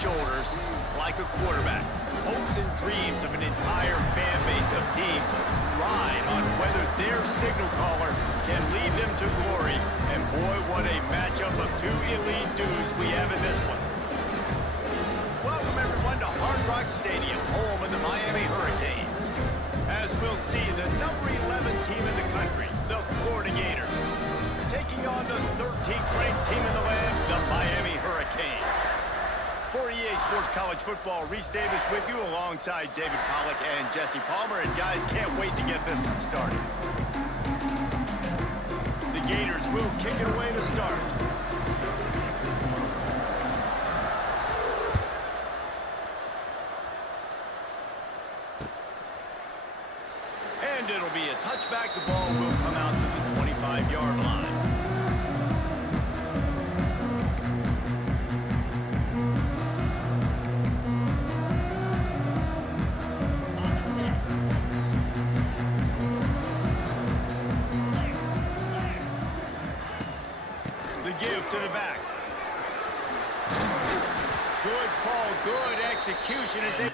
shoulders like a quarterback. Hopes and dreams of an entire fan base of teams ride on whether their signal caller can lead them to glory. And boy, what a matchup of two elite dudes we have in this one. Welcome everyone to Hard Rock Stadium, home of the Miami Hurricanes. As we'll see, the number 11 team in the country, the Florida Gators, taking on the 13th ranked team in the land, the Miami Hurricanes. For EA Sports College Football, Reese Davis with you alongside David Pollack and Jesse Palmer. And guys, can't wait to get this one started. The Gators will kick it away to start. And it'll be a touchback. The ball will come out to the 25-yard line. Give to the back. Good call, good execution as they...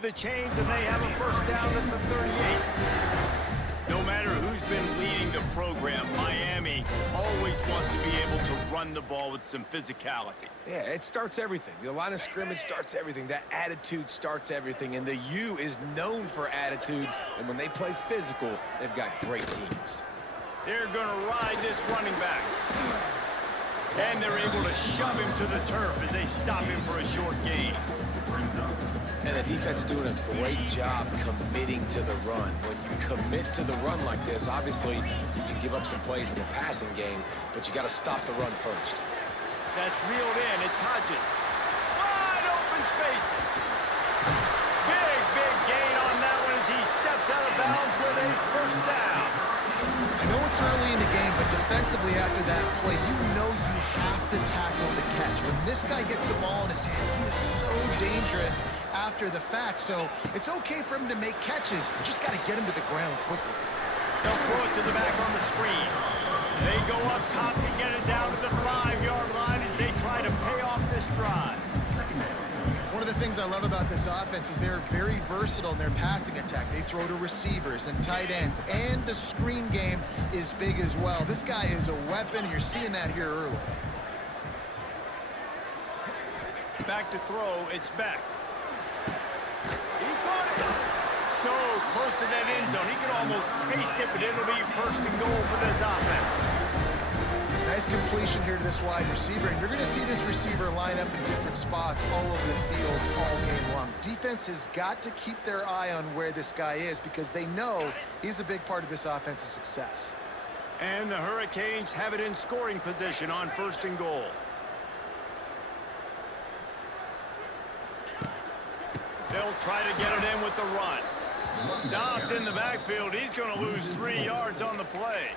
The change, and they have a first down at the 38. No matter who's been leading the program, Miami always wants to be able to run the ball with some physicality. Yeah, it starts everything. The line of scrimmage starts everything. That attitude starts everything. And the U is known for attitude. And when they play physical, they've got great teams. They're going to ride this running back. And they're able to shove him to the turf as they stop him for a short gain. And the defense is doing a great job committing to the run. When you commit to the run like this, obviously you can give up some plays in the passing game, but you got to stop the run first. That's reeled in. It's Hodges. Wide open spaces. Big gain on that one as he steps out of bounds with a first down. I know it's early in the game, but defensively after that play, you know you have to tackle the catch. When this guy gets the ball in his hands, he is so dangerous after the fact. So it's okay for him to make catches. You just got to get him to the ground quickly. They'll throw it to the back on the screen. They go up top to get it down to the 5-yard line as they try to pay off this drive. One of the things I love about this offense is they're very versatile in their passing attack. They throw to receivers and tight ends, and the screen game is big as well. This guy is a weapon, and you're seeing that here early. Back to throw, it's Beck. He caught it. So close to that end zone. He could almost taste it, but it'll be first and goal for this offense. Nice completion here to this wide receiver, and you're going to see this receiver line up in different spots all over the field all game long. Defense has got to keep their eye on where this guy is because they know he's a big part of this offense's success. And the Hurricanes have it in scoring position on first and goal. They'll try to get it in with the run. Stopped in the backfield. He's going to lose 3 yards on the play.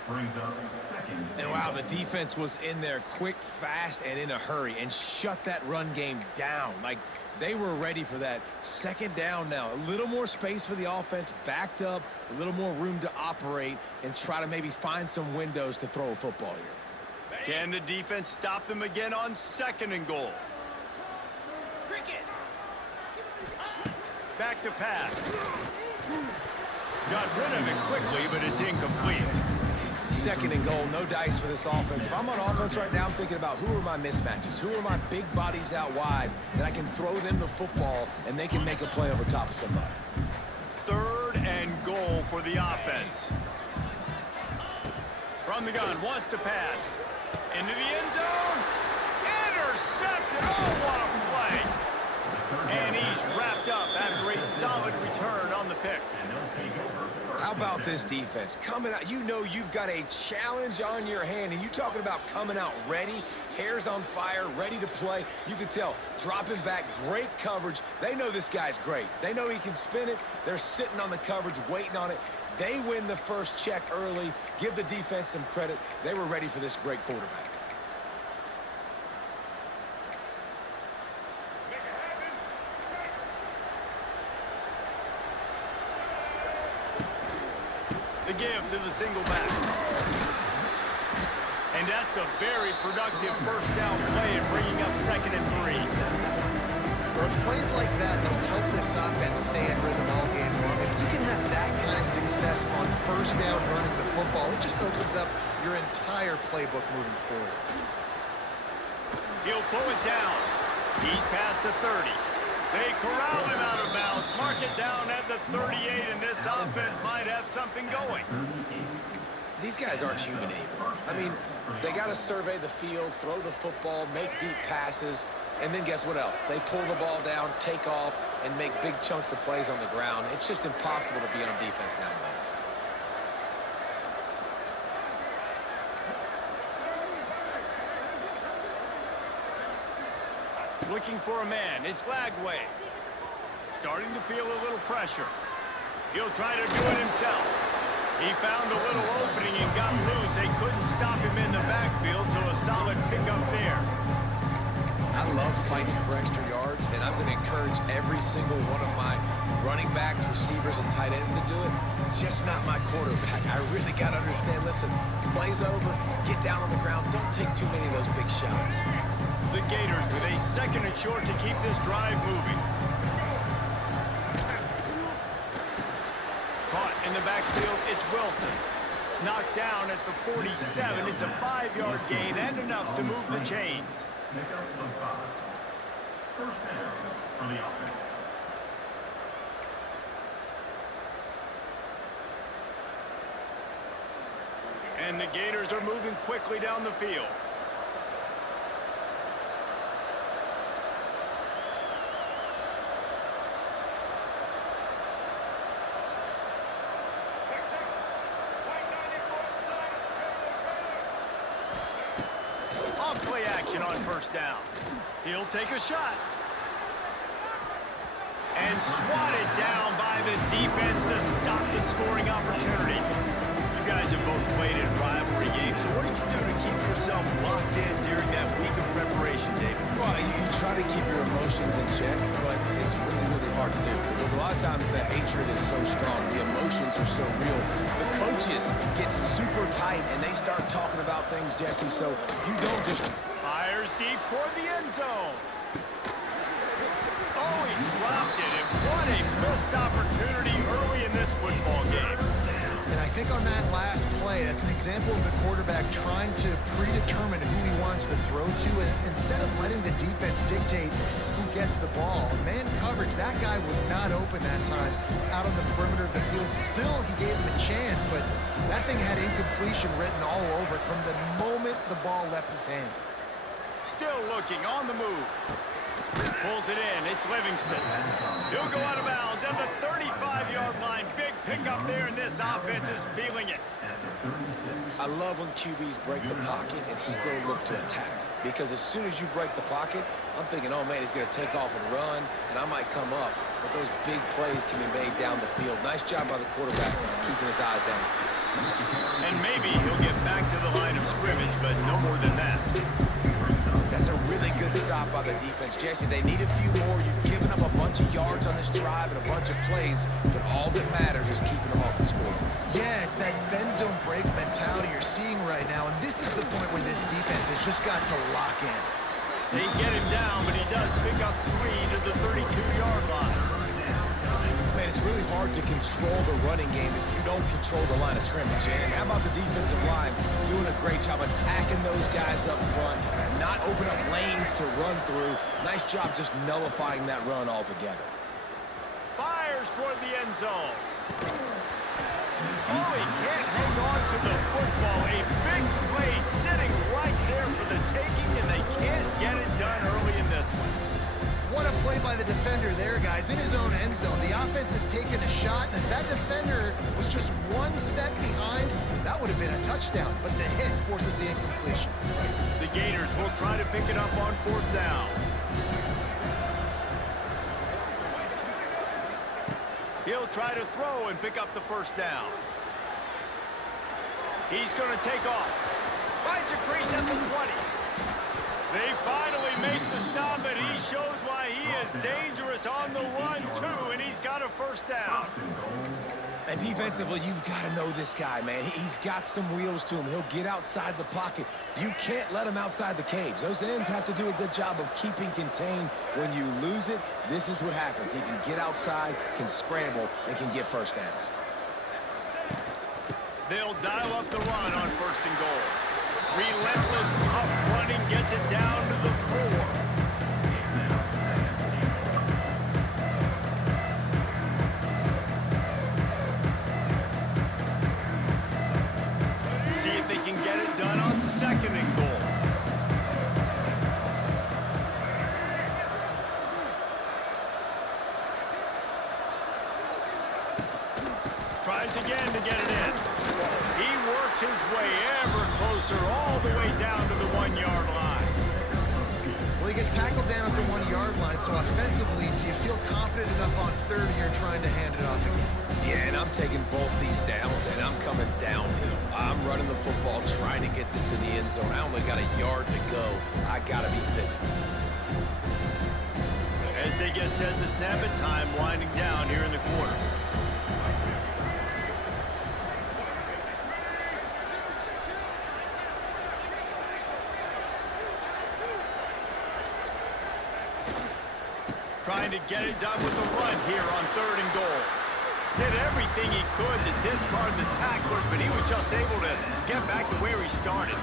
And wow, the defense was in there quick, fast, and in a hurry and shut that run game down. Like, they were ready for that. Second down now. A little more space for the offense, backed up, a little more room to operate and try to maybe find some windows to throw a football here. Can the defense stop them again on second and goal? Back to pass. Got rid of it quickly, but it's incomplete. Second and goal, no dice for this offense. If I'm on offense right now, I'm thinking about who are my mismatches? Who are my big bodies out wide that I can throw them the football and they can make a play over top of somebody? Third and goal for the offense. From the gun, wants to pass. Into the end zone. Intercepted. Oh, what a play. And he's wrapped up after a solid return on the pick. How about this defense? Coming out, you know you've got a challenge on your hand, and you talking about coming out ready, hairs on fire, ready to play. You can tell, dropping back, great coverage. They know this guy's great. They know he can spin it. They're sitting on the coverage, waiting on it. They win the first check early. Give the defense some credit. They were ready for this great quarterback. The give to the single back. And that's a very productive first down play and bringing up 2nd and 3. Well, it's plays like that that'll help this offense stay in rhythm all game long. If you can have that kind of success on first down running the football, it just opens up your entire playbook moving forward. He'll pull it down. He's past the 30. They corral him out of bounds. Mark it down at the 38, and this offense might have something going. These guys aren't human able. I mean, they got to survey the field, throw the football, make deep passes, and then guess what else? They pull the ball down, take off, and make big chunks of plays on the ground. It's just impossible to be on defense nowadays. Looking for a man. It's Lagway. Starting to feel a little pressure. He'll try to do it himself. He found a little opening and got loose. They couldn't stop him in the backfield, so a solid pickup there. I love fighting for extra yards, and I'm going to encourage every single one of my running backs, receivers, and tight ends to do it. Just not my quarterback. I really got to understand, listen, play's over, get down on the ground, don't take too many of those big shots. The Gators with a 2nd and short to keep this drive moving. Caught in the backfield, it's Wilson. Knocked down at the 47. It's a 5-yard gain and enough to move the chains. First down for the offense. And the Gators are moving quickly down the field. Play action on first down. He'll take a shot. And swatted down by the defense to stop the scoring opportunity. You guys have both played in rivalry games, so what did you do to keep yourself locked in during that week of preparation, David? Well, you try to keep your emotions in check, but it's really, really hard to do because a lot of times the hatred is so strong, the emotions are so real. The coaches get super tight and they start talking about things, Jesse, so you don't just... Fires deep toward the end zone. Oh, he dropped it, and what a missed opportunity early in this football game. And I think on that last play, that's an example of the quarterback trying to predetermine who he wants to throw to, and instead of letting the defense dictate who gets the ball. Man coverage, that guy was not open that time out on the perimeter of the field. Still, he gave him a chance, but that thing had incompletion written all over it from the moment the ball left his hand. Still looking on the move. Pulls it in. It's Livingston. He'll go out of bounds at the 35-yard line. Big pickup there, and this offense is feeling it. I love when QBs break the pocket and still look to attack. Because as soon as you break the pocket, I'm thinking, oh, man, he's going to take off and run, and I might come up. But those big plays can be made down the field. Nice job by the quarterback keeping his eyes down the field. And maybe he'll get back to the line of scrimmage, but no more than that. That's a really good stop by the defense. Jesse, they need a few more. You've given up a bunch of yards on this drive and a bunch of plays, but all that matters is keeping them off the scoreboard. Yeah, it's that bend, don't break mentality you're seeing right now, and this is the point where this defense has just got to lock in. They get him down, but he does pick up 3 to the 32-yard line. Man, it's really hard to control the running game if you don't control the line of scrimmage. And how about the defensive line doing a great job attacking those guys up front, not open up lanes to run through. Nice job just nullifying that run altogether. Fires toward the end zone. Oh, he can't hang on to the football. A shot, and if that defender was just one step behind, that would have been a touchdown, but the hit forces the incompletion. The Gators will try to pick it up on 4th down. He'll try to throw and pick up the 1st down. He's going to take off. Finds a crease at the 20. They finally make the stop, and he shows why he is dangerous on the run, too, and he's got a 1st down. And defensively, you've got to know this guy, man. He's got some wheels to him. He'll get outside the pocket. You can't let him outside the cage. Those ends have to do a good job of keeping contained. When you lose it, this is what happens. He can get outside, can scramble, and can get 1st downs. They'll dial up the run on 1st and goal. Relentless, tough running gets it down to the 4. See if they can get it done on 2nd and goal. Tries again to get it in. He works his way ever closer all the way down to the 1-yard line. Well, he gets tackled down at the 1-yard line, so offensively, do you feel confident enough on 3rd you're trying to hand it off again? Yeah, and I'm taking both these downs, and I'm coming downhill. I'm running the football, trying to get this in the end zone. I only got a yard to go. I got to be physical. As they get set to snap it, time winding down here in the quarter. Trying to get it done with the run here on 3rd and goal. Did everything he could to discard the tacklers, but he was just able to get back to where he started.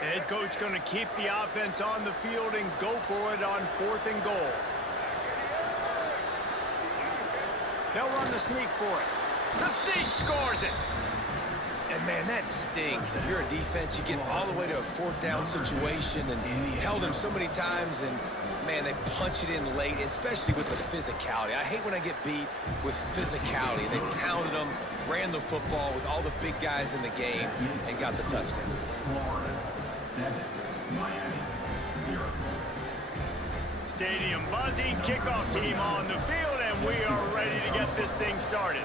Head coach going to keep the offense on the field and go for it on 4th and goal. They'll run the sneak for it. The sneak scores it. And, man, that stings. If you're a defense, you get all the way to a 4th down situation and held him so many times, and, man, they punch it in late, especially with the physicality. I hate when I get beat with physicality. They pounded them, ran the football with all the big guys in the game, and got the touchdown. Florida 7, Miami 0. Stadium buzzing, kickoff team on the field, and we are ready to get this thing started.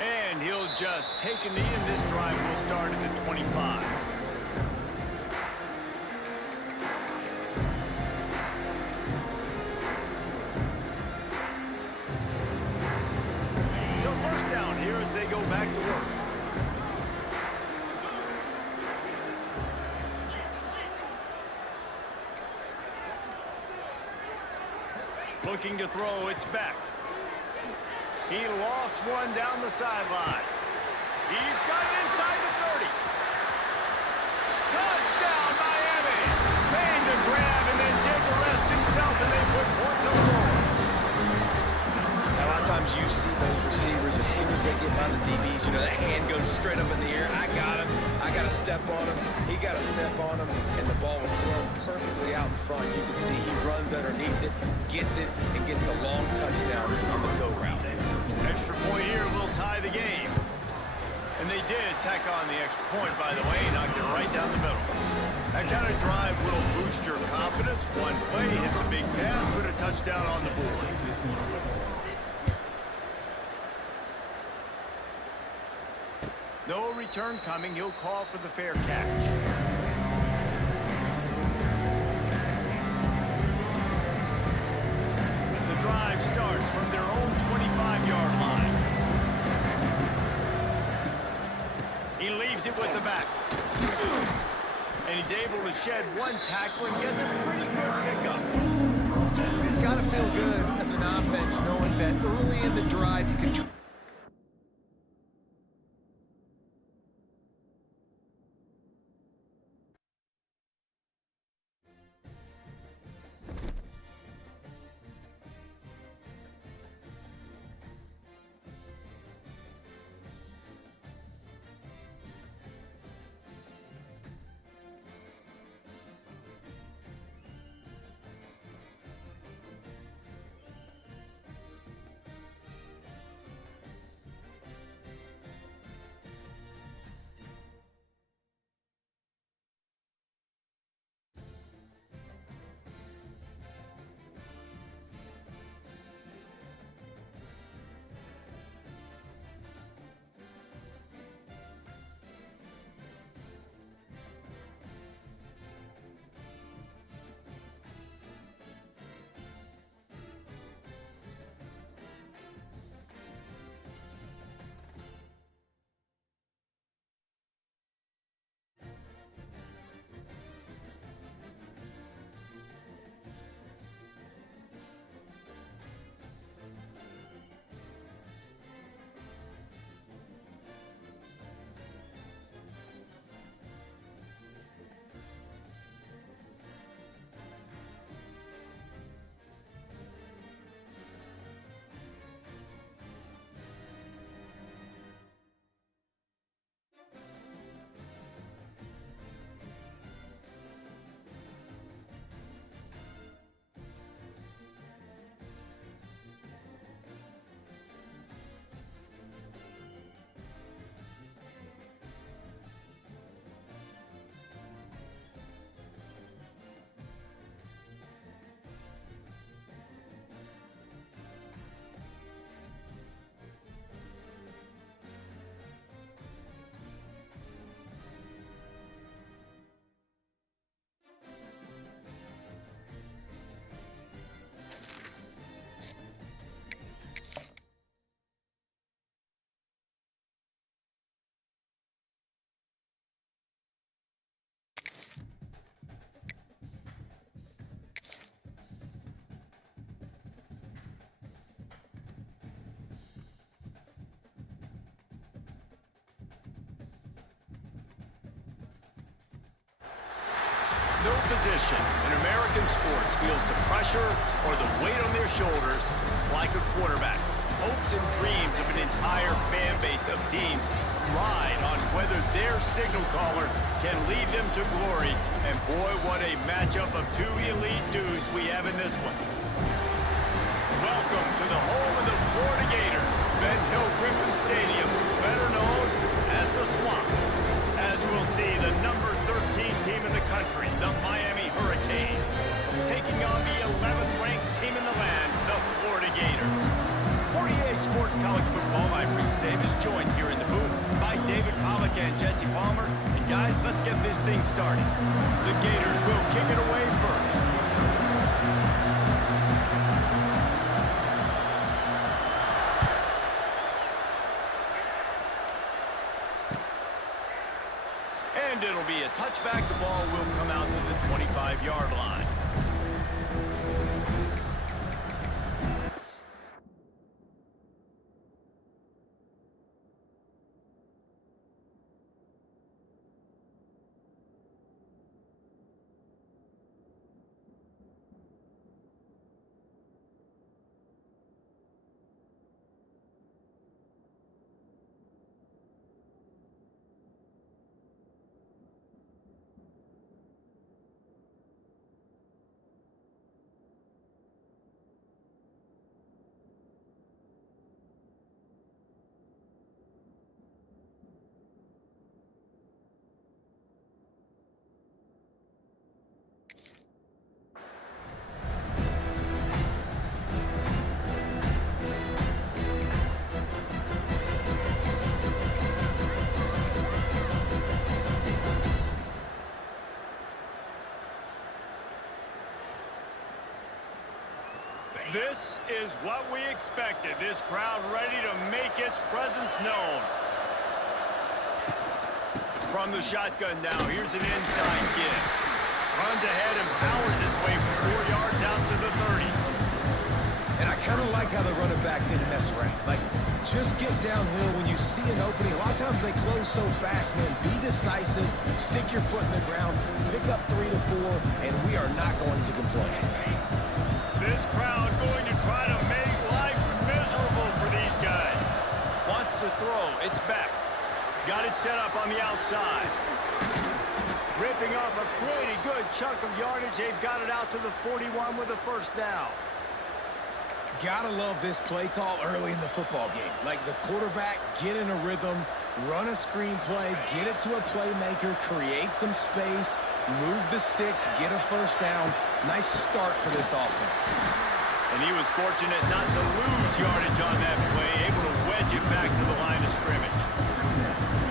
And he'll just take a knee, and this drive will start at the 25. So 1st down here as they go back to work. Looking to throw, it's back. He lofts one down the sideline. He's got it inside the 30. Touchdown, Miami! Made the grab and then did the rest himself, and they put points on the board. A lot of times you see those receivers, as soon as they get by the DBs, you know, that hand goes straight up in the air. I got him. I got to step on him. He got to step on him, and the ball was thrown perfectly out in front. You can see he runs underneath it, gets it, and gets the long touchdown on the go route. Extra point here will tie the game. And they did tack on the extra point, by the way, knocked it right down the middle. That kind of drive will boost your confidence. One play, hit the big pass, put a touchdown on the board. No return coming. He'll call for the fair catch. The drive starts from their own 25-yard line. He leaves it with the back. And he's able to shed one tackle and gets a pretty good pickup. It's got to feel good as an offense knowing that early in the drive you can No position in American sports feels the pressure or the weight on their shoulders like a quarterback. Hopes and dreams of an entire fan base of teams ride on whether their signal caller can lead them to glory. And boy, what a matchup of two elite dudes we have in this one. Welcome to the home of the Florida Gators, Ben Hill Griffin Stadium, better known as the Swamp. As we'll see, the number 13 team in the country, the Miami Hurricanes, taking on the 11th ranked team in the land, the Florida Gators. 48 Sports College Football, I'm Reese Davis, joined here in the booth by David Pollack and Jesse Palmer. And guys, let's get this thing started. The Gators will kick it away first. And it'll be a touchback. The ball will come out to the 25-yard line. This is what we expected. This crowd ready to make its presence known. From the shotgun now, here's an inside give. Runs ahead and powers his way from 4 yards out to the 30. And I kind of like how the running back didn't mess around. Like, just get downhill when you see an opening. A lot of times they close so fast, man. Be decisive, stick your foot in the ground, pick up 3 to 4, and we are not going to complain. This crowd going to try to make life miserable for these guys. Wants to throw. It's back. Got it set up on the outside. Ripping off a pretty good chunk of yardage. They've got it out to the 41 with a first down. Gotta love this play call early in the football game. Like the quarterback, get in a rhythm, run a screen play, get it to a playmaker, create some space, move the sticks, get a first down. Nice start for this offense. And he was fortunate not to lose yardage on that play, able to wedge it back to the line of scrimmage.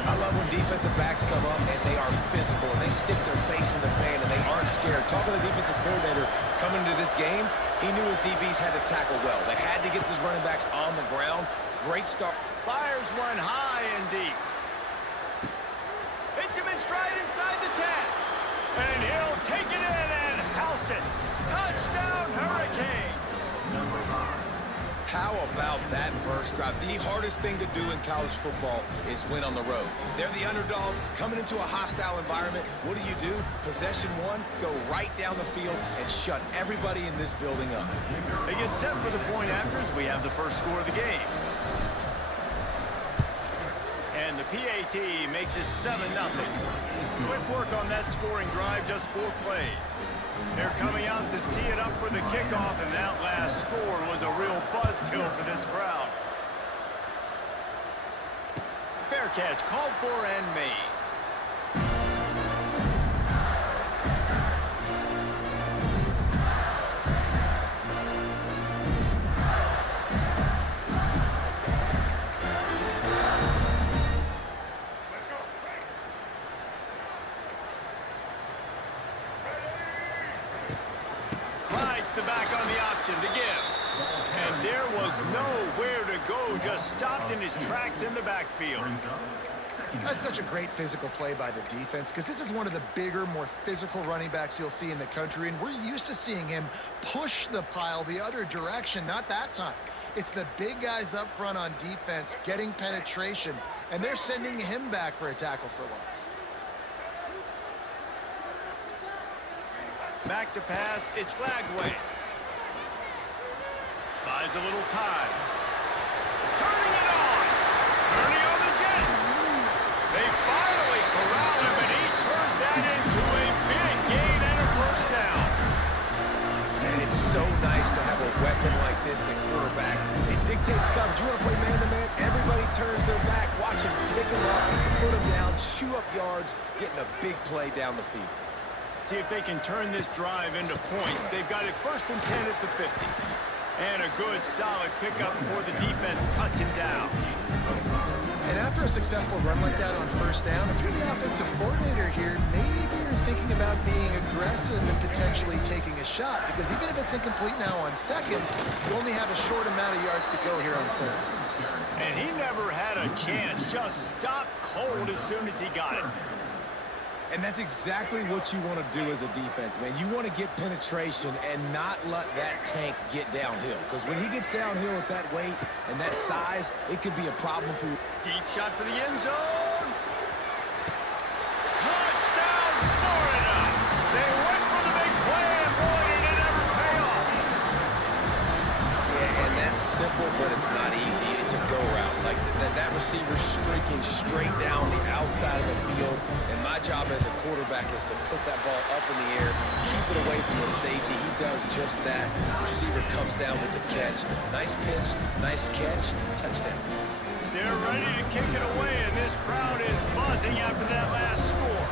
I love when defensive backs come up and they are physical and they stick their face in the fan and they aren't scared. Talking to the defensive coordinator coming into this game, he knew his DBs had to tackle well. They had to get these running backs on the ground. Great start. Fires one high and deep. Hits him in stride inside the 10. And he'll take it in and house it. Touchdown, Hurricane. Number 5. How about that first drive? The hardest thing to do in college football is win on the road. They're the underdog coming into a hostile environment. What do? Possession one, go right down the field and shut everybody in this building up. They get set for the point after as we have the first score of the game. And the PAT makes it 7-0. Quick work on that scoring drive, just 4 plays. They're coming out to tee it up for the kickoff, and that last score was a real buzzkill for this crowd. Fair catch called for and made. The back on the option to give. And there was nowhere to go, just stopped in his tracks in the backfield. That's such a great physical play by the defense because this is one of the bigger, more physical running backs you'll see in the country, and we're used to seeing him push the pile the other direction. Not that time. It's the big guys up front on defense getting penetration, and they're sending him back for a tackle for loss. Back to pass. It's Lagway. Buys a little time. Turning it on. Turning on the Jets. They finally corral him, and he turns that into a big gain and a first down. And it's so nice to have a weapon like this at quarterback. It dictates coverage. You want to play man-to-man? Everybody turns their back. Watch him pick him up, put him down, chew up yards, getting a big play down the field. See if they can turn this drive into points. They've got it 1st and 10 at the 50. And a good, solid pickup before the defense cuts him down. And after a successful run like that on 1st down, if you're the offensive coordinator here, maybe you're thinking about being aggressive and potentially taking a shot, because even if it's incomplete now on 2nd, you only have a short amount of yards to go here on 3rd. And he never had a chance, just stopped cold as soon as he got it. And that's exactly what you want to do as a defense, man. You want to get penetration and not let that tank get downhill. Because when he gets downhill with that weight and that size, it could be a problem for you. Deep shot for the end zone. Touchdown, Florida! They went for the big play, and boy, did it ever pay off. Yeah, and that's simple, but it's not easy. It's a go route. Like that receiver streaking straight down the outside of the field. And my job as a quarterback is to put that ball up in the air, keep it away from the safety. He does just that. Receiver comes down with the catch. Nice pitch, nice catch, touchdown. They're ready to kick it away, and this crowd is buzzing after that last score.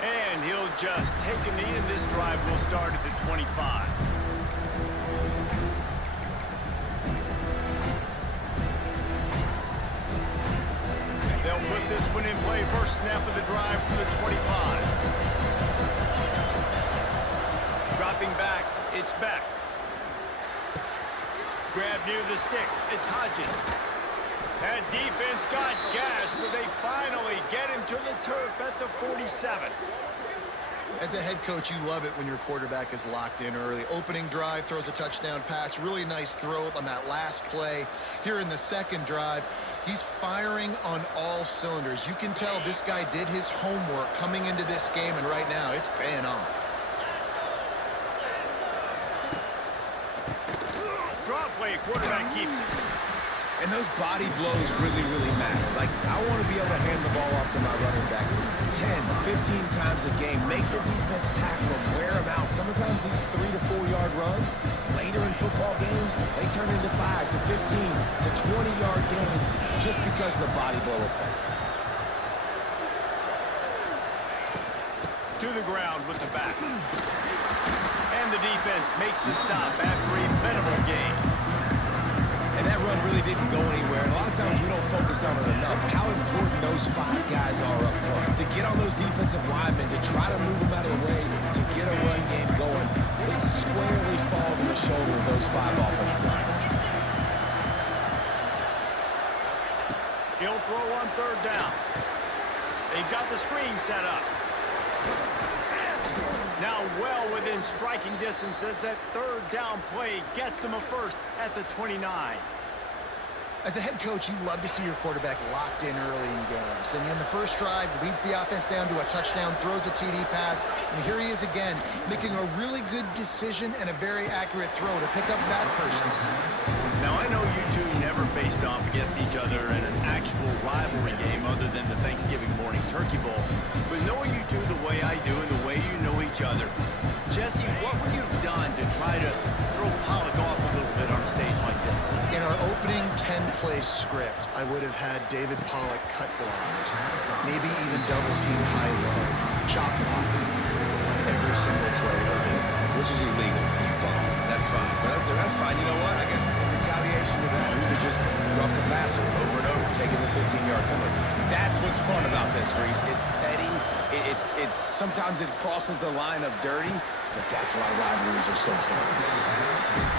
And he'll just take a knee, and this drive will start at the 25. They'll put this one in play. First snap of the drive from the 25. Dropping back, it's Beck. Grab near the sticks, it's Hodges. That defense got gas, but they finally get him to the turf at the 47. As a head coach, you love it when your quarterback is locked in early. Opening drive, throws a touchdown pass. Really nice throw on that last play. Here in the 2nd drive, he's firing on all cylinders. You can tell this guy did his homework coming into this game, and right now it's paying off. Draw play, quarterback keeps it. And those body blows really, really matter. Like, I want to be able to hand the ball off to my running back 10, 15 times a game. Make the defense tackle him, wear him out. Sometimes these 3 to 4 yard runs, later in football games, they turn into 5 to 15 to 20 yard games just because of the body blow effect. To the ground with the back. And the defense makes the stop after a minimal gain. And that run really didn't go anywhere. And a lot of times we don't focus on it enough. How important those 5 guys are up front. To get on those defensive linemen, to try to move them out of the way, to get a run game going, it squarely falls on the shoulder of those 5 offensive linemen. He'll throw on 3rd down. They've got the screen set up. Now well within striking distance as that 3rd down play gets him a first at the 29. As a head coach, you love to see your quarterback locked in early in games. And in the first drive, leads the offense down to a touchdown, throws a TD pass, and here he is again, making a really good decision and a very accurate throw to pick up that first down. Now, I know you two never faced off against each other in an actual rivalry game other than the Thanksgiving morning turkey bowl. But knowing you two the way I do and the way you know each other, Jesse, what would you have done to try to throw Pollock off a little bit on a stage like this? In our opening 10-play script, I would have had David Pollock cut blocked, maybe even double-team high-low, chop blocked on every single play early. Which is illegal. That's fine. That's fine. You know what? I guess in retaliation to that, we would just rough the passer over and over, taking the 15-yard penalty. That's what's fun about this, Reese. It's petty. It's sometimes it crosses the line of dirty, but that's why rivalries are so fun.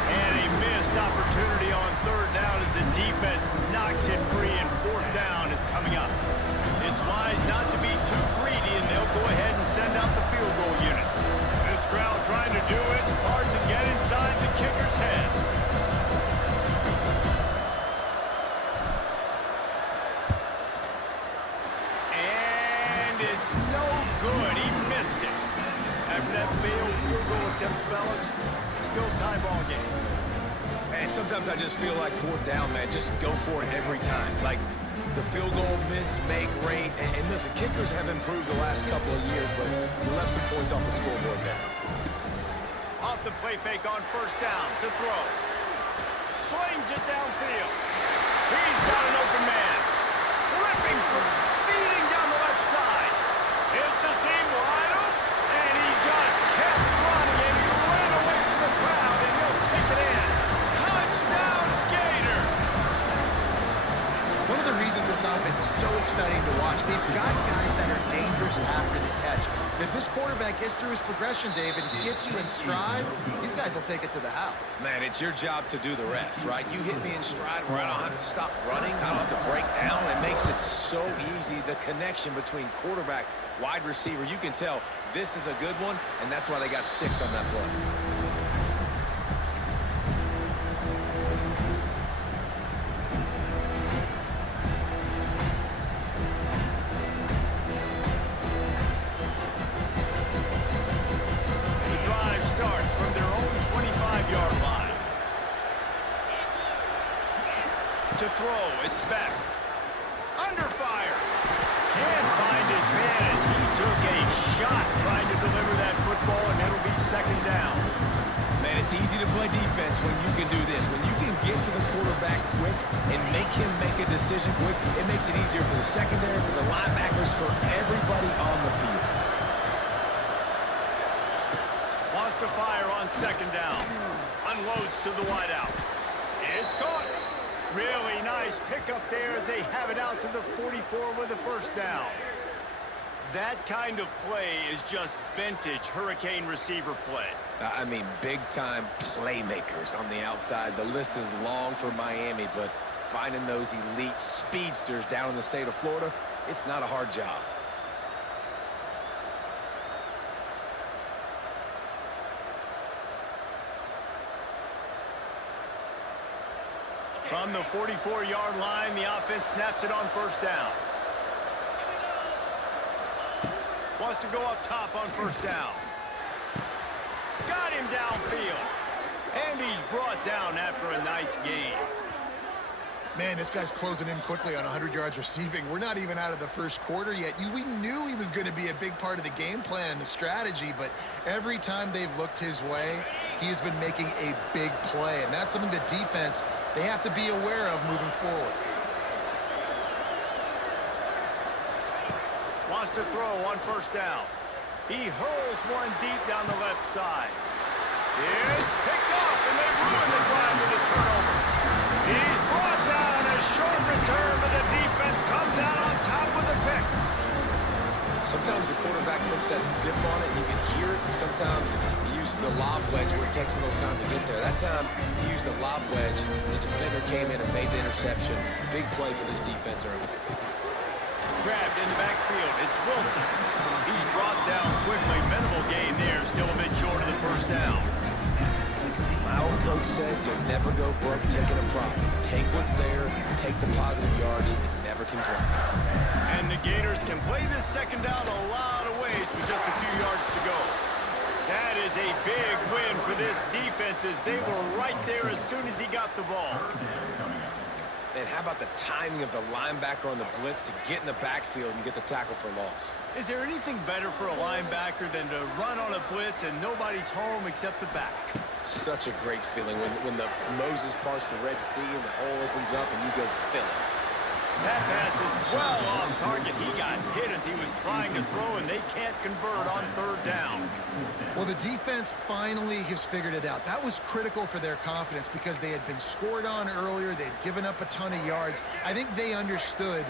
And a missed opportunity on 3rd down as the defense knocks it free, and 4th down is coming up. It's wise not to be too greedy, and they'll go ahead and send out the field goal unit. This crowd trying to do its part to get inside the kicker's head. And it's no good. He missed it. After that failed field goal attempt, fellas, still tie ball game. And sometimes I just feel like fourth down, man, just go for it every time. Like the field goal miss, make rate. And listen, kickers have improved the last couple of years, but we left some points off the scoreboard there. Off the play fake on first down to throw. Slings it downfield. He's got an open man. Ripping through, speeding down the left side. It's a seam wide open, and he just kept running, and he ran away from the crowd, and he'll take it in. Touchdown, Gator! One of the reasons this offense is so exciting to watch, they've got guys that are dangerous after the catch. And if this quarterback gets through his progression, David, he gets you in stride, these guys will take it to the house. Man, it's your job to do the rest, right? You hit me in stride where I don't have to stop running. I don't have to break down. It makes it so easy, the connection between quarterback, wide receiver. You can tell this is a good one, and that's why they got 6 on that play. To throw, it's back. Under fire. Can't find his man as he took a shot trying to deliver that football, and it'll be second down. Man, it's easy to play defense when you can do this. When you can get to the quarterback quick and make him make a decision quick, it makes it easier for the secondary, for the linebackers, for everybody on the field. Wants to fire on second down. Unloads to the wideout. It's caught. Really nice pickup there as they have it out to the 44 with the first down. That kind of play is just vintage Hurricane receiver play. I mean, big-time playmakers on the outside. The list is long for Miami, but finding those elite speedsters down in the state of Florida, it's not a hard job. From the 44-yard line, the offense snaps it on first down. Wants to go up top on first down. Got him downfield. And he's brought down after a nice gain. Man, this guy's closing in quickly on 100 yards receiving. We're not even out of the first quarter yet. We knew he was going to be a big part of the game plan and the strategy, but every time they've looked his way, he's been making a big play. And that's something the defense, they have to be aware of moving forward. Wants to throw on first down. He hurls one deep down the left side. It's picked off, and they ruin the drive with a turnover. He's brought down, a short return, but the defense comes out on top with a pick. Sometimes the quarterback puts that zip on it, and you can hear it. Sometimes he uses the lob wedge where it takes a little time to get there. That time, he used the lob wedge. The defender came in and made the interception. Big play for this defense early. Grabbed in the backfield. It's Wilson. He's brought down quickly. Minimal gain there. Still a bit short of the first down. My old coach said you'll never go broke taking a profit. Take what's there, take the positive yards, and never complain. And the Gators can play this second down a lot of ways with just a few yards to go. That is a big win for this defense as they were right there as soon as he got the ball. And how about the timing of the linebacker on the blitz to get in the backfield and get the tackle for loss? Is there anything better for a linebacker than to run on a blitz and nobody's home except the back? Such a great feeling when the Moses parts the Red Sea and the hole opens up and you go fill it. That pass is well off target. He got hit as he was trying to throw, and they can't convert on third down. Well, the defense finally has figured it out. That was critical for their confidence because they had been scored on earlier. They had given up a ton of yards. I think they understood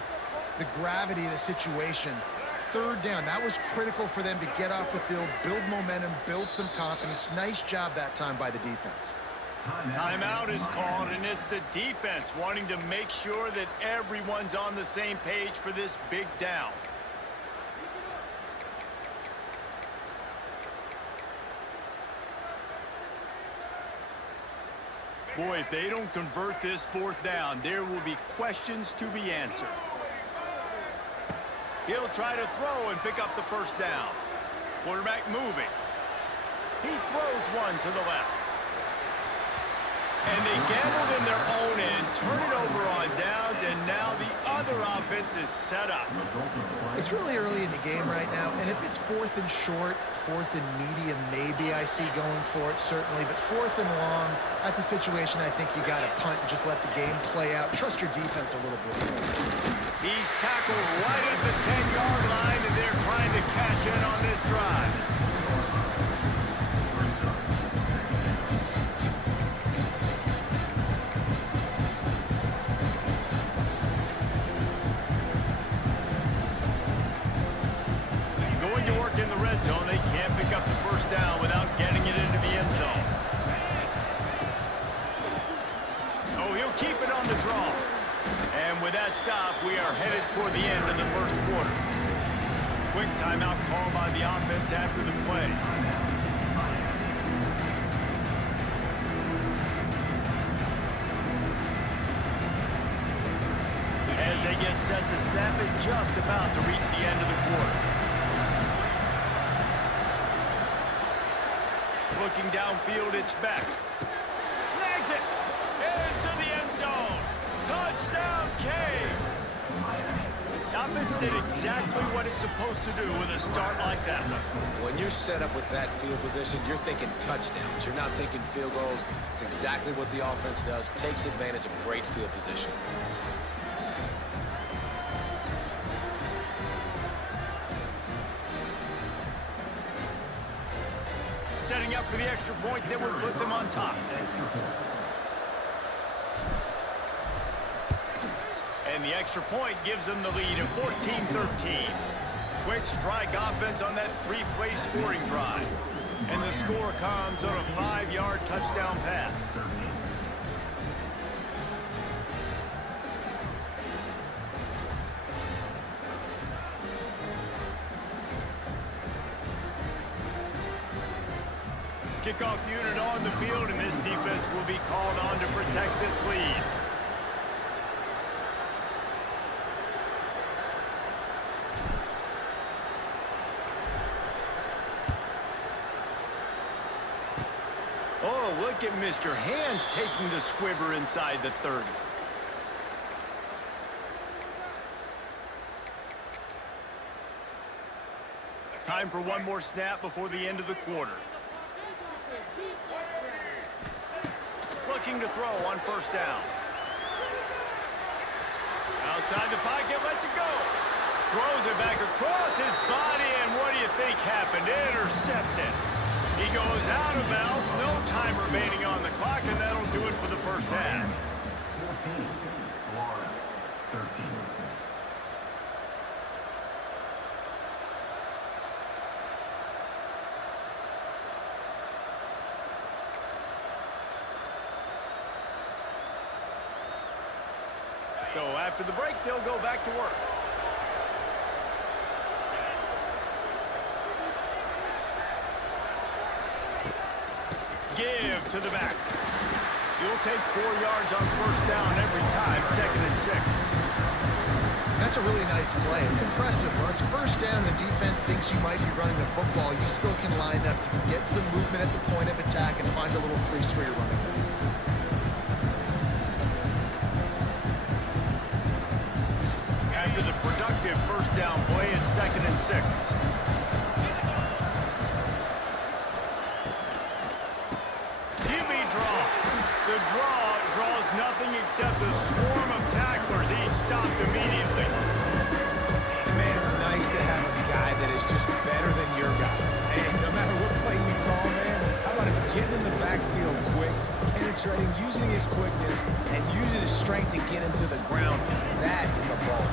the gravity of the situation. Third down, that was critical for them to get off the field, build momentum, build some confidence. Nice job that time by the defense. Timeout is called, and it's the defense wanting to make sure that everyone's on the same page for this big down. Boy, if they don't convert this fourth down, there will be questions to be answered. He'll try to throw and pick up the first down. Quarterback moving. He throws one to the left. And they gambled in their own end, turn it over on downs, and now the other offense is set up. It's really early in the game right now, and if it's 4th and short, 4th and medium, maybe I see going for it, certainly. But 4th and long, that's a situation I think you got to punt and just let the game play out. Trust your defense a little bit. He's tackled right at the 10-yard line, and they're trying to cash in on this drive. In the red zone, they can't pick up the first down without getting it into the end zone. Oh, he'll keep it on the draw. And with that stop, we are headed toward the end of the first quarter. Quick timeout called by the offense after the play. As they get set to snap it, just about to reach the end of the quarter. Looking downfield, it's back. Snags it! Into the end zone! Touchdown, Canes! The offense did exactly what it's supposed to do with a start like that. When you're set up with that field position, you're thinking touchdowns. You're not thinking field goals. It's exactly what the offense does. Takes advantage of great field position. Setting up for the extra point that would put them on top. And the extra point gives them the lead of 14-13. Quick strike offense on that 3-play scoring drive. And the score comes on a 5-yard touchdown pass. Kickoff unit on the field, and this defense will be called on to protect this lead. Oh, look at Mr. Hands taking the squibber inside the 30. Time for one more snap before the end of the quarter. Looking to throw on first down. Outside the pocket, lets it go. Throws it back across his body, and what do you think happened? Intercepted. He goes out of bounds, no time remaining on the clock, and that'll do it for the first half. 14, Florida, 13. So after the break, they'll go back to work. Give to the back. You'll take 4 yards on first down every time, 2nd and 6. That's a really nice play. It's impressive. When it's first down, the defense thinks you might be running the football. You still can line up, you can get some movement at the point of attack, and find a little crease for your running back. After the productive first down play, it's 2nd and 6. QB draw. The draw draws nothing except a swarm of tacklers. He's stopped immediately. Man, it's nice to have a guy that is just better than your guys. And no matter what play you call, man, how about him getting in the backfield quick, penetrating, using his quickness, and using his strength to get him to the ground. That is a ball.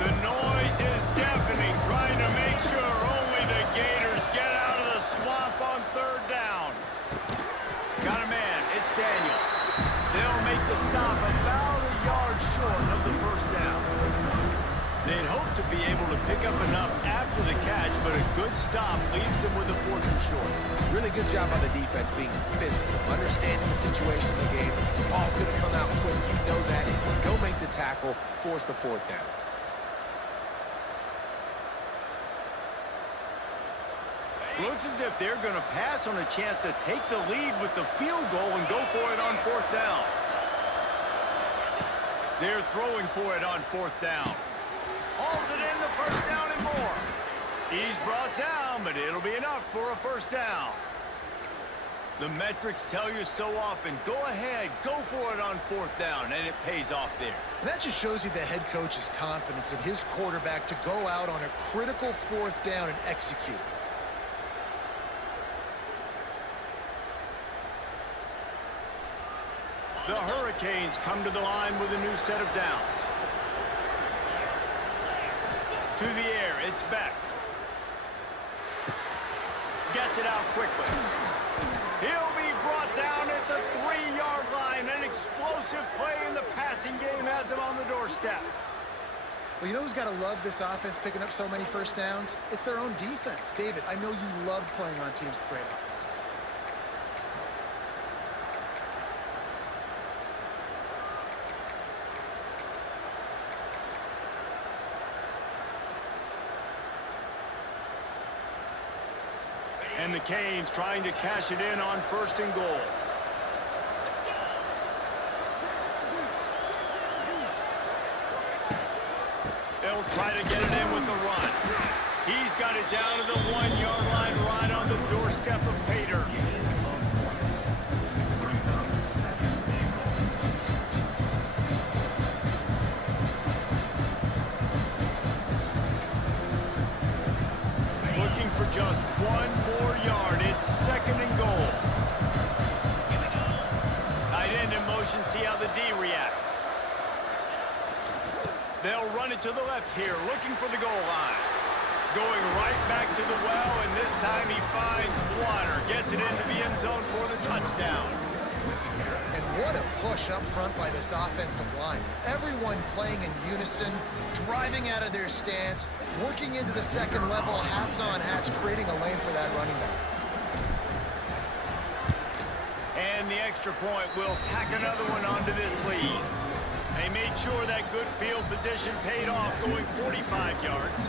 The noise is deafening, trying to make sure only the Gators get out of the swamp on 3rd down. Got a man, it's Daniels. They'll make the stop about a yard short of the first down. They'd hope to be able to pick up enough after the catch, but a good stop leaves them with a 4th and short. Really good job on the defense being physical, understanding the situation of the game. The ball's going to come out quick, you know that. Go make the tackle, force the 4th down. Looks as if they're going to pass on a chance to take the lead with the field goal and go for it on 4th down. They're throwing for it on 4th down. Hauls it in, the 1st down and more. He's brought down, but it'll be enough for a 1st down. The metrics tell you so often, go ahead, go for it on 4th down, and it pays off there. And that just shows you the head coach's confidence in his quarterback to go out on a critical 4th down and execute. The Hurricanes come to the line with a new set of downs. To the air, it's Beck. Gets it out quickly. He'll be brought down at the 3-yard line. An explosive play in the passing game has him on the doorstep. Well, you know who's got to love this offense picking up so many 1st downs? It's their own defense. David, I know you love playing on teams with great offenses. And the Canes trying to cash it in on 1st and goal. They'll try to get it in with the run. He's got it down to the 1-yard line right on the doorstep of Pater. Looking for just 1 more yard. It's 2nd and goal. Tight end in motion, see how the D reacts. They'll run it to the left here, looking for the goal line. Going right back to the well, and this time he finds water. Gets it into the end zone for the touchdown. And what a push up front by this offensive line. Everyone playing in unison, driving out of their stance, working into the 2nd level, hats on hats, creating a lane for that running back. And the extra point will tack another one onto this lead. They made sure that good field position paid off, going 45 yards.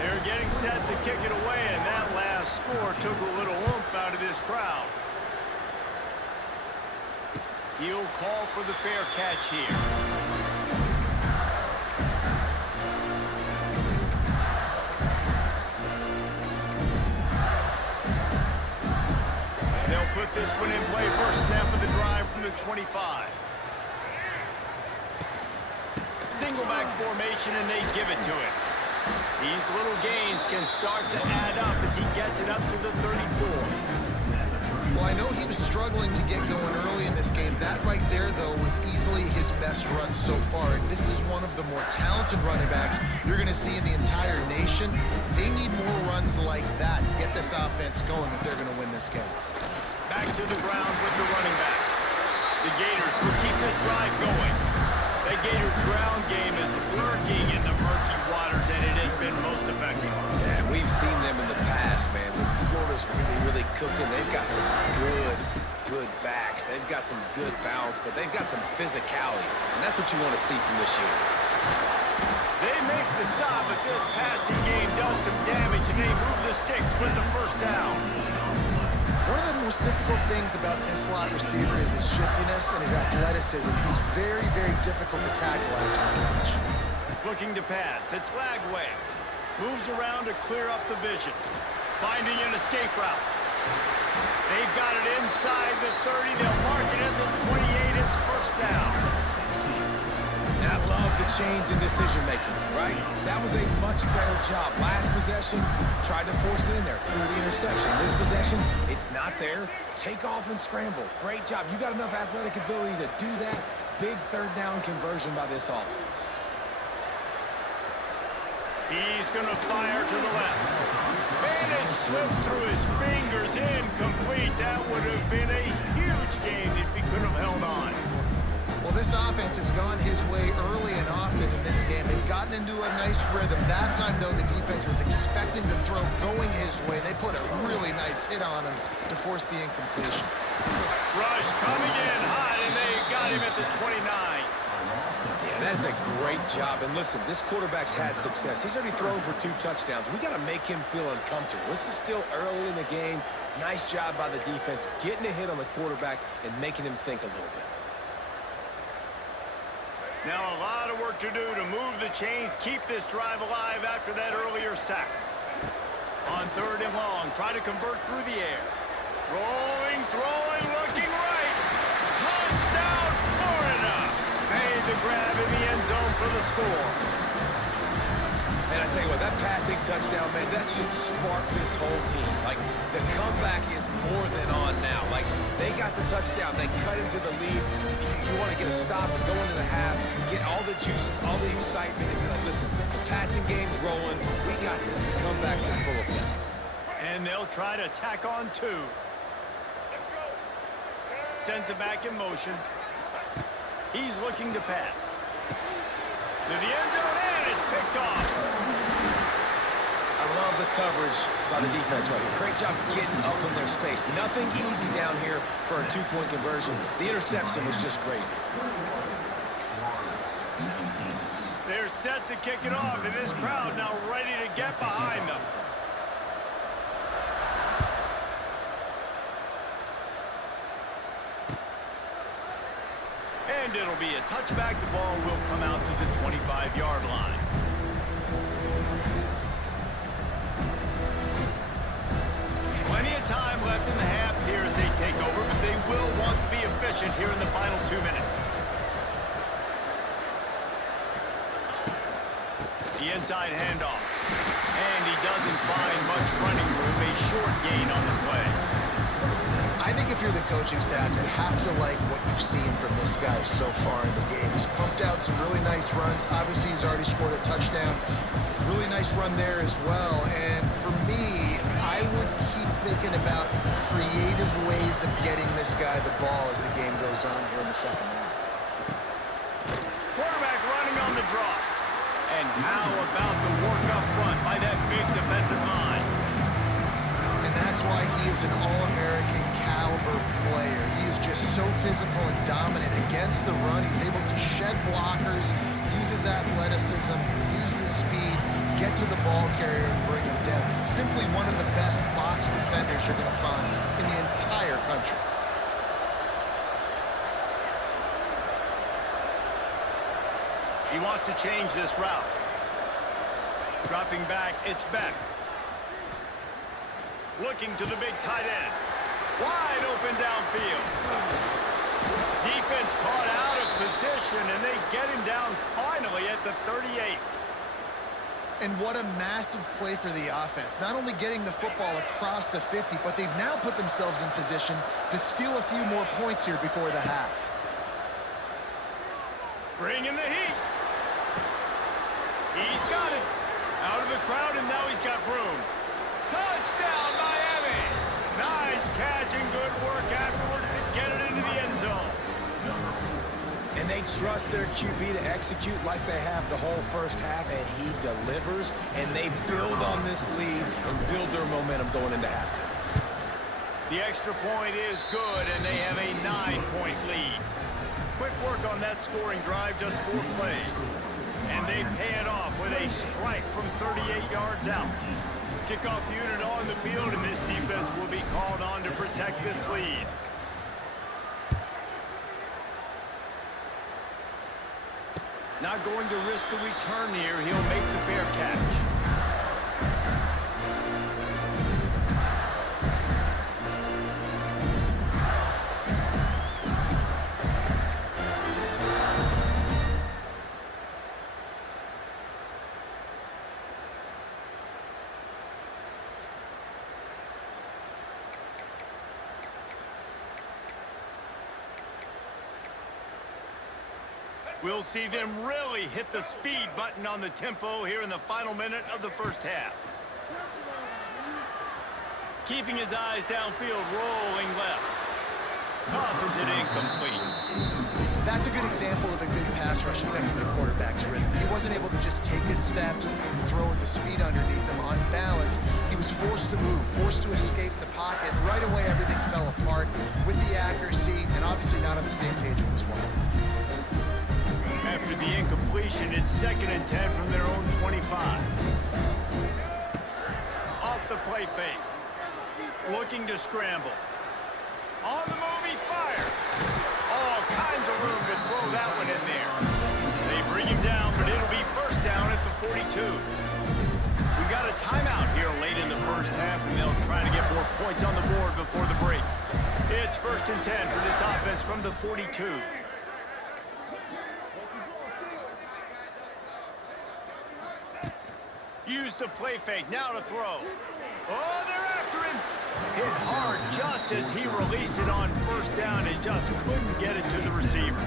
They're getting set to kick it away, and that last score took a little oomph out of this crowd. He'll call for the fair catch here. They'll put this one in play, first snap of the drive from the 25. Single back formation, and they give it to him. These little gains can start to add up as he gets it up to the 34. Well, I know he was struggling to get going early in this game. That right there, though, was easily his best run so far. And this is one of the more talented running backs you're going to see in the entire nation. They need more runs like that to get this offense going if they're going to win this game. Back to the ground with the running back. The Gators will keep this drive going. The Gator ground game is lurking in the murky waters, and it has been most effective. Yeah, we've seen them in the past, man. When Florida's really cooking, they've got some good backs. They've got some good bounce, but they've got some physicality, and that's what you want to see from this unit. They make the stop, but this passing game does some damage, and they move the sticks with the 1st down. One of the most difficult things about this slot receiver is his shiftiness and his athleticism. He's very difficult to tackle after the catch. Looking to pass. It's Lagway. Moves around to clear up the vision. Finding an escape route. They've got it inside the 30. They'll mark it at the 28. It's 1st down. And I love the change in decision-making, right? That was a much better job. Last possession, tried to force it in there through the interception. This possession, it's not there. Take off and scramble. Great job. You got enough athletic ability to do that. Big 3rd down conversion by this offense. He's going to fire to the left. And it slips through his fingers. Incomplete. That would have been a huge gain if he could have held on. Well, this offense has gone his way early and often in this game. They've gotten into a nice rhythm. That time, though, the defense was expecting the throw going his way. They put a really nice hit on him to force the incompletion. Rush coming in hot, and they got him at the 29. Yeah, That's a great job. And listen, this quarterback's had success. He's already thrown for 2 touchdowns. We got to make him feel uncomfortable. This is still early in the game. Nice job by the defense, getting a hit on the quarterback and making him think a little bit. Now a lot of work to do to move the chains, keep this drive alive after that earlier sack. On 3rd and long, try to convert through the air. Rolling, throwing, looking right. Touchdown, Florida! Made the grab in the end zone for the score. And I tell you what, that passing touchdown, man, that should spark this whole team. Like, the comeback is more than on now. Like, they got the touchdown. They cut into the lead. You want to get a stop and go into the half, get all the juices, all the excitement, and be like, listen, the passing game's rolling. We got this. The comeback's in full effect. And they'll try to tack on 2. Sends it back in motion. He's looking to pass. To the end zone, and it's picked off. I love the coverage by the defense right here. Great job getting up in their space. Nothing easy down here for a 2-point conversion. The interception was just great. They're set to kick it off, and this crowd now ready to get behind them. And it'll be a touchback. The ball will come out to the 25-yard line. Plenty of time left in the half here as they take over, but they will want to be efficient here in the final 2 minutes. The inside handoff. And he doesn't find much running room. A short gain on the play. I think if you're the coaching staff, you have to like what you've seen from this guy so far in the game. He's pumped out some really nice runs. Obviously, he's already scored a touchdown. Really nice run there as well. And for me, I would keep thinking about creative ways of getting this guy the ball as the game goes on here in the second half. Quarterback running on the draw. And how about the work up front by that big defensive line? And that's why he is an All-American caliber player. He is just so physical and dominant against the run. He's able to shed blockers, use his athleticism, use his speed, get to the ball carrier and bring him down. Simply one of the best box defenders you're going to find in the entire country. He wants to change this route. Dropping back, it's Beck. Looking to the big tight end. Wide open downfield. Defense caught out of position, and they get him down finally at the 38. And what a massive play for the offense. Not only getting the football across the 50, but they've now put themselves in position to steal a few more points here before the half. Bring in the heat. He's got it. Out of the crowd, and now he's got room. Touchdown, Miami! Nice catch and good work afterwards to get it into the end zone. And they trust their QB to execute like they have the whole first half, and he delivers, and they build on this lead and build their momentum going into halftime. The extra point is good, and they have a 9-point lead. Quick work on that scoring drive, just 4 plays. And they pay it off with a strike from 38 yards out. Kickoff unit on the field, and this defense will be called on to protect this lead. Not going to risk a return here. He'll make the fair catch. We'll see them really hit the speed button on the tempo here in the final minute of the first half. Keeping his eyes downfield, rolling left. Tosses it incomplete. That's a good example of a good pass rush affecting the quarterback's rhythm. He wasn't able to just take his steps, throw with his feet underneath him on balance. He was forced to move, forced to escape the pocket. Right away, everything fell apart with the accuracy and obviously not on the same page with his wife. After the incompletion, it's 2nd and 10 from their own 25. Off the play fake. Looking to scramble. On the move, he fires. All kinds of room to throw that one in there. They bring him down, but it'll be 1st down at the 42. We got a timeout here late in the 1st half, and they'll try to get more points on the board before the break. It's 1st and 10 for this offense from the 42. Use the play fake, now to throw. Oh, they're after him. Hit hard just as he released it on 1st down and just couldn't get it to the receiver.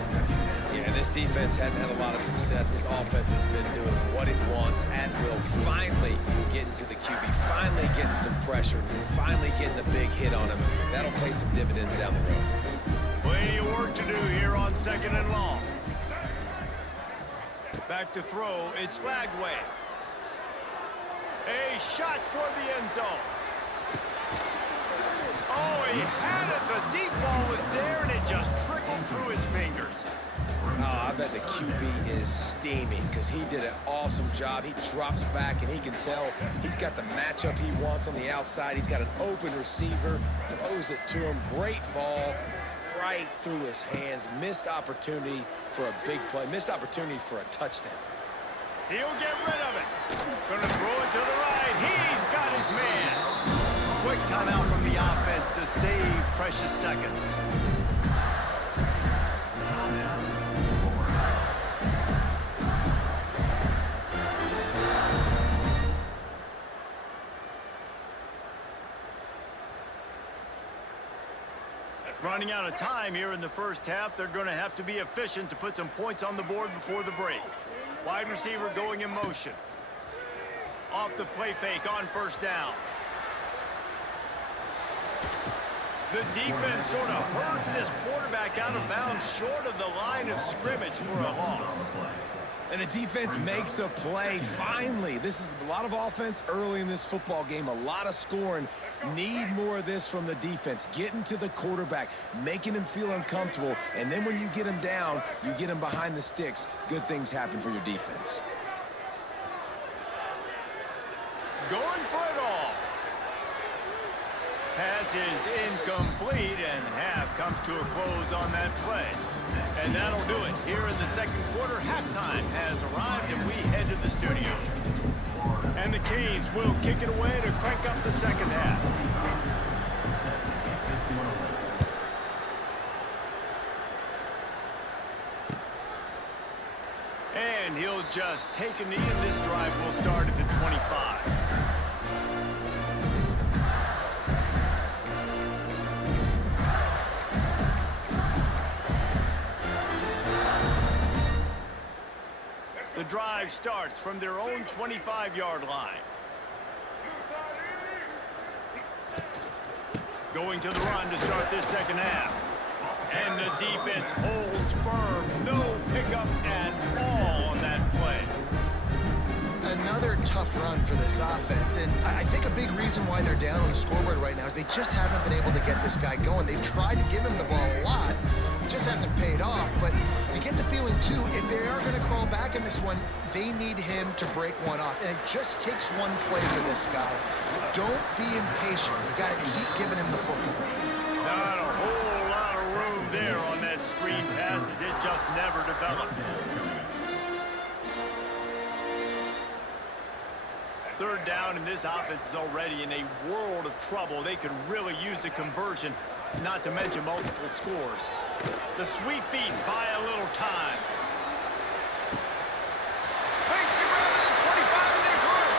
Yeah, this defense hadn't had a lot of success. This offense has been doing what it wants at will. Finally getting to the QB, finally getting some pressure, finally getting a big hit on him. That'll pay some dividends down the road. Plenty of work to do here on 2nd and long. Back to throw, it's Lagway. A shot toward the end zone. Oh, he had it. The deep ball was there, and it just trickled through his fingers. Oh, I bet the QB is steaming because he did an awesome job. He drops back, and he can tell he's got the matchup he wants on the outside. He's got an open receiver, throws it to him. Great ball right through his hands. Missed opportunity for a big play. Missed opportunity for a touchdown. He'll get rid of it. Gonna throw it to the right. He's got his man. Quick timeout from the offense to save precious seconds. Running out of time here in the 1st half. They're going to have to be efficient to put some points on the board before the break. Wide receiver going in motion. Off the play fake on 1st down. The defense sort of hurts this quarterback out of bounds short of the line of scrimmage for a loss. And the defense makes a play, finally. This is a lot of offense early in this football game, a lot of scoring. Need more of this from the defense. Getting to the quarterback, making him feel uncomfortable, and then when you get him down, you get him behind the sticks. Good things happen for your defense. Going for it all. Pass is incomplete, and half comes to a close on that play. And that'll do it. Here in the 2nd quarter, halftime has arrived, and we head to the studio. And the Canes will kick it away to crank up the 2nd half. And he'll just take a knee, and this drive will start at the 25. The drive starts from their own 25-yard line. Going to the run to start this 2nd half. And the defense holds firm. No pickup at all on that play. Another tough run for this offense, and I think a big reason why they're down on the scoreboard right now is they just haven't been able to get this guy going. They've tried to give him the ball a lot. It just hasn't paid off, but you get the feeling, too, if they are going to crawl back in this one, they need him to break one off, and it just takes one play for this guy. Don't be impatient. You got to keep giving him the football. Not a whole lot of room there on that screen pass as it just never developed. 3rd down, and this offense is already in a world of trouble. They could really use a conversion, not to mention multiple scores. The sweet feet buy a little time. Makes the grab at the 25, and there's room.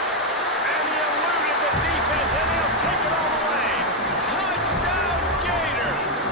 And he eluded the defense, and they'll take it all the way. Touchdown, Gators!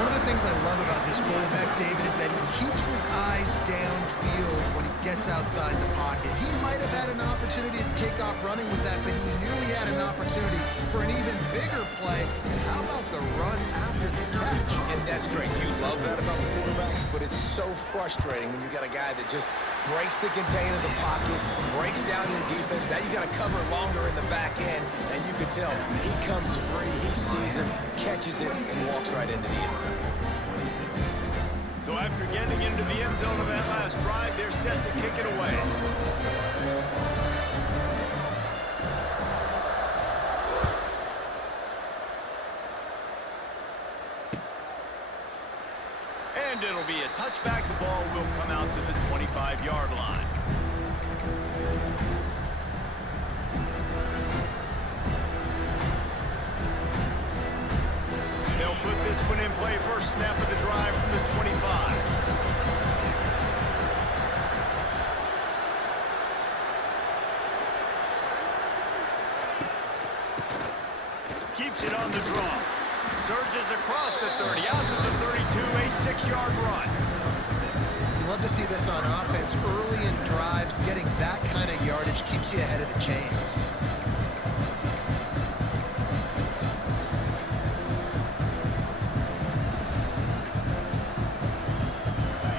One of the things I love about this quarterback, David, is that he keeps his eyes downfield when he gets outside the pocket. He might have had an opportunity to take off running with that, but he knew he had an opportunity for an even bigger play. And how about the run after the catch? And that's great. You love that about the quarterbacks, but it's so frustrating when you got a guy that just breaks the contain of the pocket, breaks down your defense. Now you got to cover longer in the back end, and you can tell he comes free, he sees him, catches it, and walks right into the end zone. So after getting into the end zone of that last drive, they're set to kick it away. And it'll be a touchback. The ball will come out to the 25-yard line. They'll put this one in play. First snap of the drive from the 25. Keeps it on the draw. Surges across the 30, out to the 32, a 6-yard run. You love to see this on offense. Early in drives, getting that kind of yardage keeps you ahead of the chains.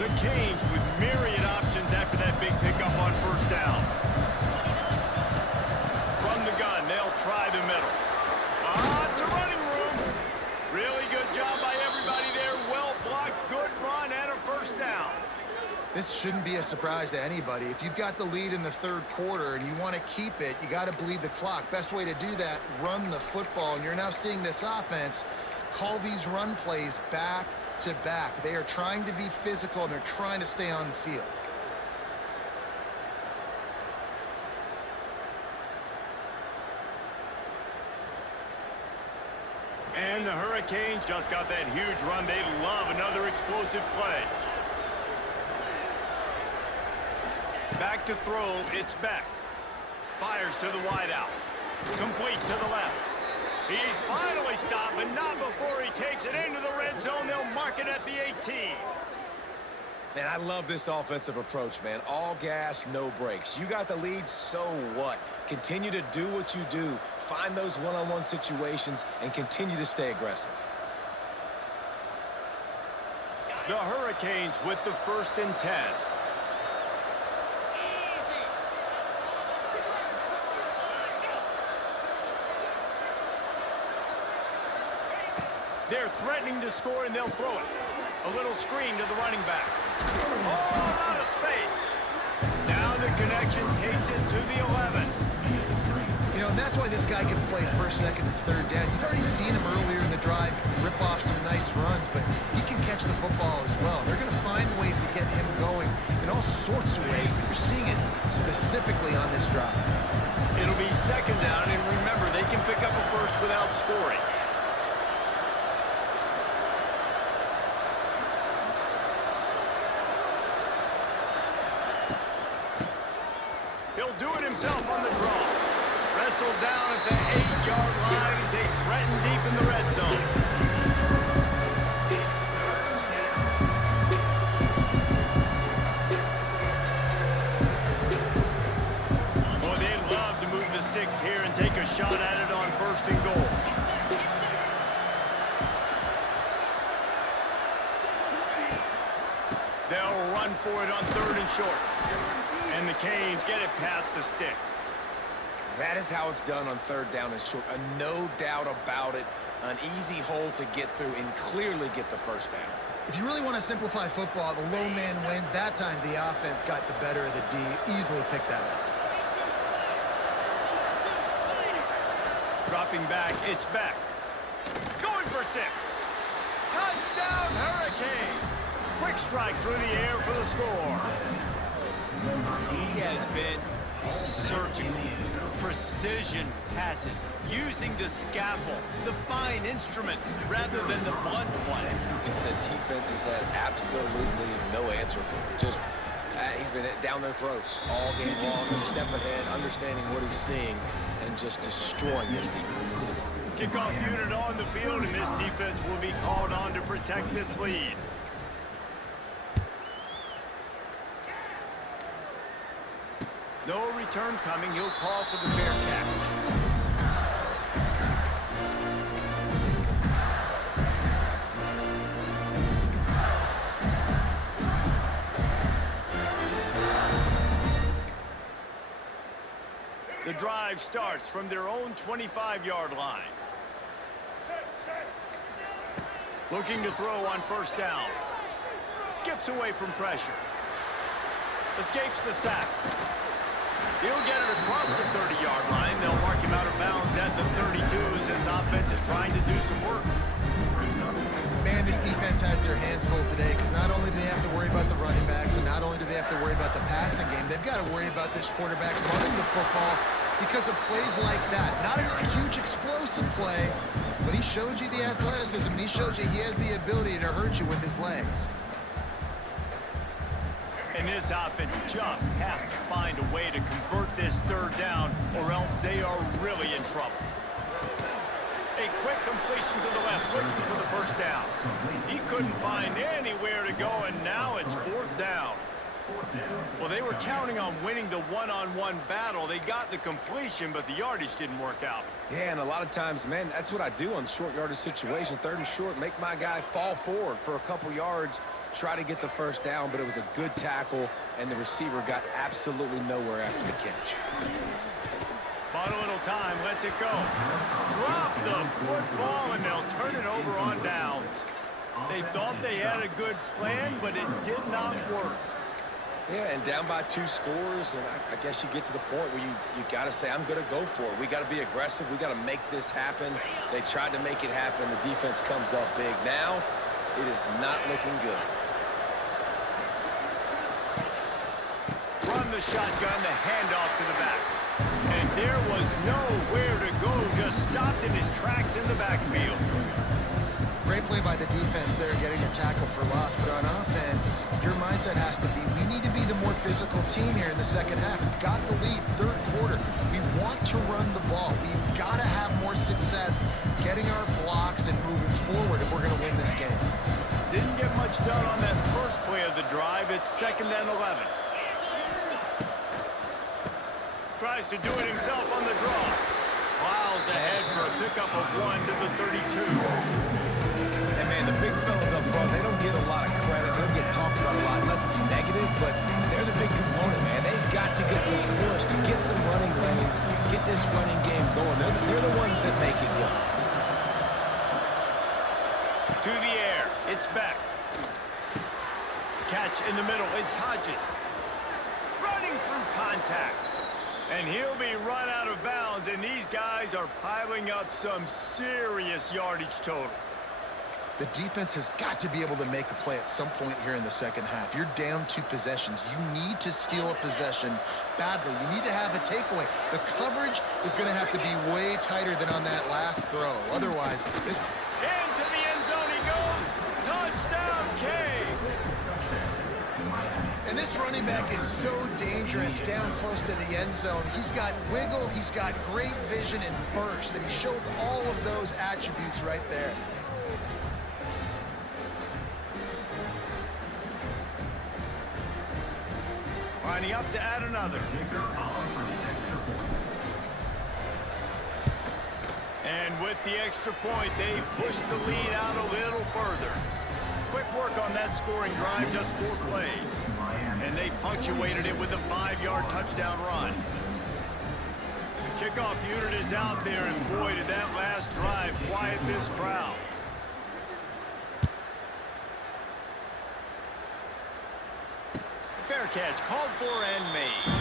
The Canes with myriad options after that big pickup on first down. From the gun, they'll try the middle. It's a running room. Really good job by everybody there. Well blocked, good run, and a first down. This shouldn't be a surprise to anybody. If you've got the lead in the third quarter and you want to keep it, you got to bleed the clock. Best way to do that, run the football. And you're now seeing this offense call these run plays back to back. They are trying to be physical, and they're trying to stay on the field. And the Hurricanes just got that huge run. They love another explosive play. Back to throw, it's Beck. Fires to the wideout. Complete to the left. He's finally stopped, but not before he takes it into the red zone. They'll mark it at the 18. Man, I love this offensive approach, man. All gas, no brakes. You got the lead, so what? Continue to do what you do. Find those one-on-one situations and continue to stay aggressive. The Hurricanes with the 1st and 10. They're threatening to score, and they'll throw it. A little screen to the running back. Oh, out of space. Now the connection takes it to the 11. You know, and that's why this guy can play first, second, and third down. You've already seen him earlier in the drive rip off some nice runs, but he can catch the football as well. They're going to find ways to get him going in all sorts of ways, but you're seeing it specifically on this drive. It'll be 2nd down, and remember, they can pick up a first without scoring. He'll do it himself on the draw. Wrestled down at the 8-yard line as they threaten deep in the red zone. Boy, they love to move the sticks here and take a shot at it on 1st and goal. They'll run for it on 3rd and short. And the Canes get it past the sticks. That is how it's done on 3rd down and short. No doubt about it. An easy hole to get through and clearly get the first down. If you really want to simplify football, the low man wins. That time the offense got the better of the D. Easily picked that up. Dropping back, it's Beck. Going for 6. Touchdown, Hurricanes. Quick strike through the air for the score. He has been surgical. Precision passes, using the scalpel, the fine instrument, rather than the blunt play. The defense has had absolutely no answer for him. Just, he's been down their throats all game long, a step ahead, understanding what he's seeing, and just destroying this defense. Kickoff unit on the field, and this defense will be called on to protect this lead. No return coming. He'll call for the fair catch. The drive starts from their own 25-yard line. Looking to throw on 1st down. Skips away from pressure. Escapes the sack. He'll get it across the 30-yard line. They'll mark him out of bounds at the 32 as this offense is trying to do some work. Man, this defense has their hands full today because not only do they have to worry about the running backs and not only do they have to worry about the passing game, they've got to worry about this quarterback running the football because of plays like that. Not a huge explosive play, but he showed you the athleticism, and he showed you he has the ability to hurt you with his legs. And this offense just has to find a way to convert this third down or else they are really in trouble. A quick completion to the left, looking for the first down. He couldn't find anywhere to go, and now it's fourth down. Well, they were counting on winning the one-on-one battle. They got the completion, but the yardage didn't work out. Yeah, and a lot of times, man, that's what I do on short yardage situation. Third and short, make my guy fall forward for a couple yards, try to get the first down, but it was a good tackle, and the receiver got absolutely nowhere after the catch. Bought a little time, lets it go. Drop the football, and they'll turn it over on downs. They thought they had a good plan, but it did not work. Yeah, and down by 2 scores, and I guess you get to the point where you got to say, I'm going to go for it. We got to be aggressive. We got to make this happen. They tried to make it happen. The defense comes up big. Now, it is not looking good. Run the shotgun, the handoff to the back. And there was nowhere to go, just stopped in his tracks in the backfield. Great play by the defense there, getting a tackle for loss. But on offense, your mindset has to be, we need to be the more physical team here in the second half. We've got the lead, third quarter. We want to run the ball. We've got to have more success getting our blocks and moving forward if we're going to win this game. Didn't get much done on that first play of the drive. It's 2nd and 11. Tries to do it himself on the draw. Plows ahead for a pickup of 1 to the 32. And man, the big fellas up front, they don't get a lot of credit. They don't get talked about a lot unless it's negative, but they're the big component, man. They've got to get some push, to get some running lanes, get this running game going. They're the ones that make it go. To the air, it's back. Catch in the middle, it's Hodges. Running through contact. And he'll be run out of bounds, and these guys are piling up some serious yardage totals. The defense has got to be able to make a play at some point here in the second half. You're down 2 possessions. You need to steal a possession badly. You need to have a takeaway. The coverage is going to have to be way tighter than on that last throw. Otherwise, this... Into the end zone he goes. Touchdown, Caves. And this running back is so dangerous down close to the end zone. He's got wiggle, he's got great vision and burst, and he showed all of those attributes right there. Lining up to add another. And with the extra point, they push the lead out a little further. Quick work on that scoring drive, just 4 plays. And they punctuated it with a 5-yard touchdown run. The kickoff unit is out there, and boy, did that last drive quiet this crowd. Fair catch, called for and made.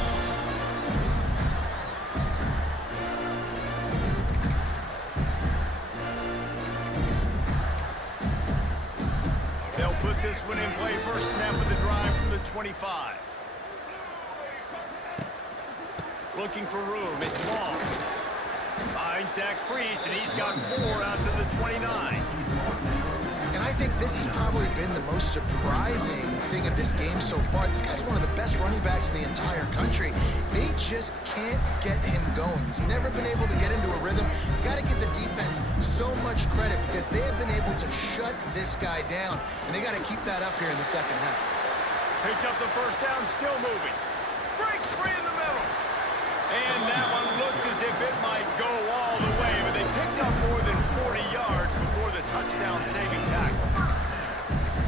They'll put this one in play. First snap of the drive from the 25. Looking for room, it's long. Finds that crease, and he's got 4 out to the 29. And I think this has probably been the most surprising thing of this game so far. This guy's one of the best running backs in the entire country. They just can't get him going. He's never been able to get into a rhythm. You got to give the defense so much credit because they have been able to shut this guy down, and they got to keep that up here in the second half. Picks up the first down, still moving. Breaks free in the middle. And that one looked as if it might go all the way, but they picked up more than 40 yards before the touchdown-saving tackle.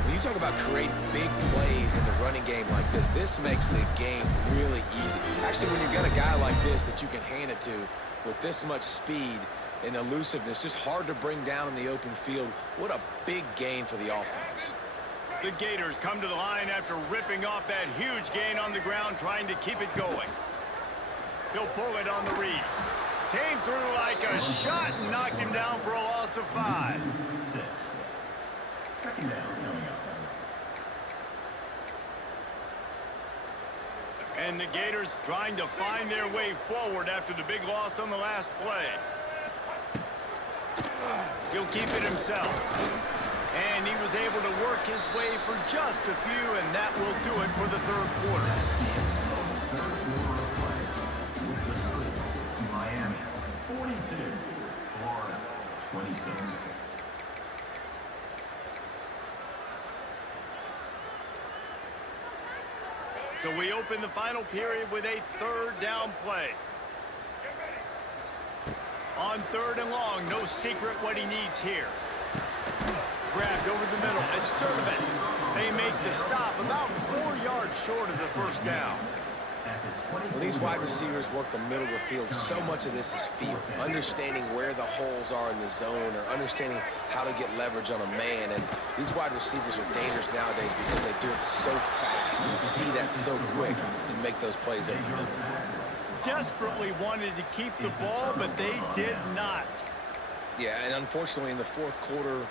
When you talk about creating big plays in the running game like this makes the game really easy. Actually, when you've got a guy like this that you can hand it to with this much speed and elusiveness, just hard to bring down in the open field, what a big gain for the offense. The Gators come to the line after ripping off that huge gain on the ground, trying to keep it going. He'll pull it on the read. Came through like a shot and knocked him down for a loss of 5. 6. Second down coming up. And the Gators trying to find their way forward after the big loss on the last play. He'll keep it himself. And he was able to work his way for just a few, and that will do it for the third quarter. Miami 42, Florida 26. So we open the final period with a third down play. On 3rd and long, no secret what he needs here. Grabbed over the middle, and Sturtevant. They make the stop about 4 yards short of the first down. When these wide receivers work the middle of the field, so much of this is feel. Understanding where the holes are in the zone or understanding how to get leverage on a man. And these wide receivers are dangerous nowadays because they do it so fast and see that so quick and make those plays over the middle. Desperately wanted to keep the ball, but they did not. Yeah, and unfortunately in the fourth quarter,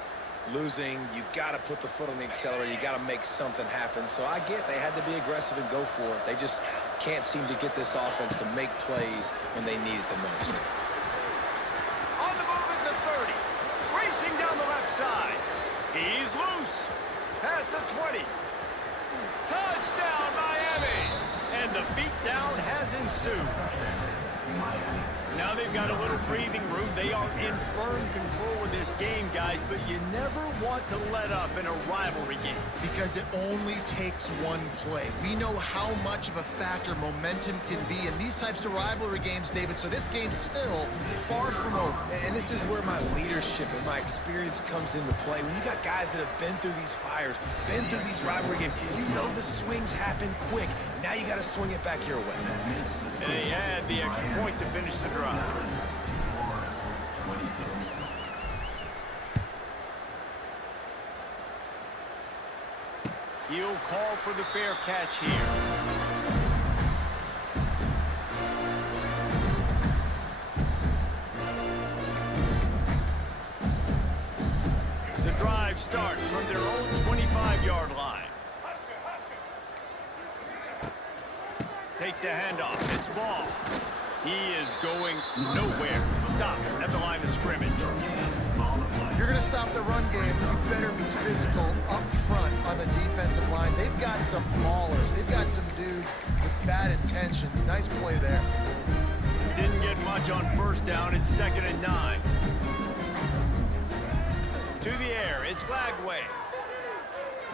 losing, you got to put the foot on the accelerator. You got to make something happen. So I get they had to be aggressive and go for it. They just can't seem to get this offense to make plays when they need it the most. On the move at the 30. Racing down the left side. He's loose. Past the 20. Touchdown, Miami. And the beatdown has ensued. Now they've got a little breathing room. They are in firm control of this game, guys, but you never want to let up in a rivalry game. Because it only takes one play. We know how much of a factor momentum can be in these types of rivalry games, David, so this game's still far from over. And this is where my leadership and my experience comes into play. When you got guys that have been through these fires, been through these rivalry games, you know the swings happen quick. Now you got to swing it back your way. And they add the extra point to finish the drive. Florida 26. He'll call for the fair catch here. The drive starts from their own 25-yard line. Takes the handoff. It's ball. He is going nowhere. Stop at the line of scrimmage. If you're going to stop the run game, you better be physical up front on the defensive line. They've got some maulers. They've got some dudes with bad intentions. Nice play there. Didn't get much on first down. It's 2nd and 9. To the air. It's Lagway.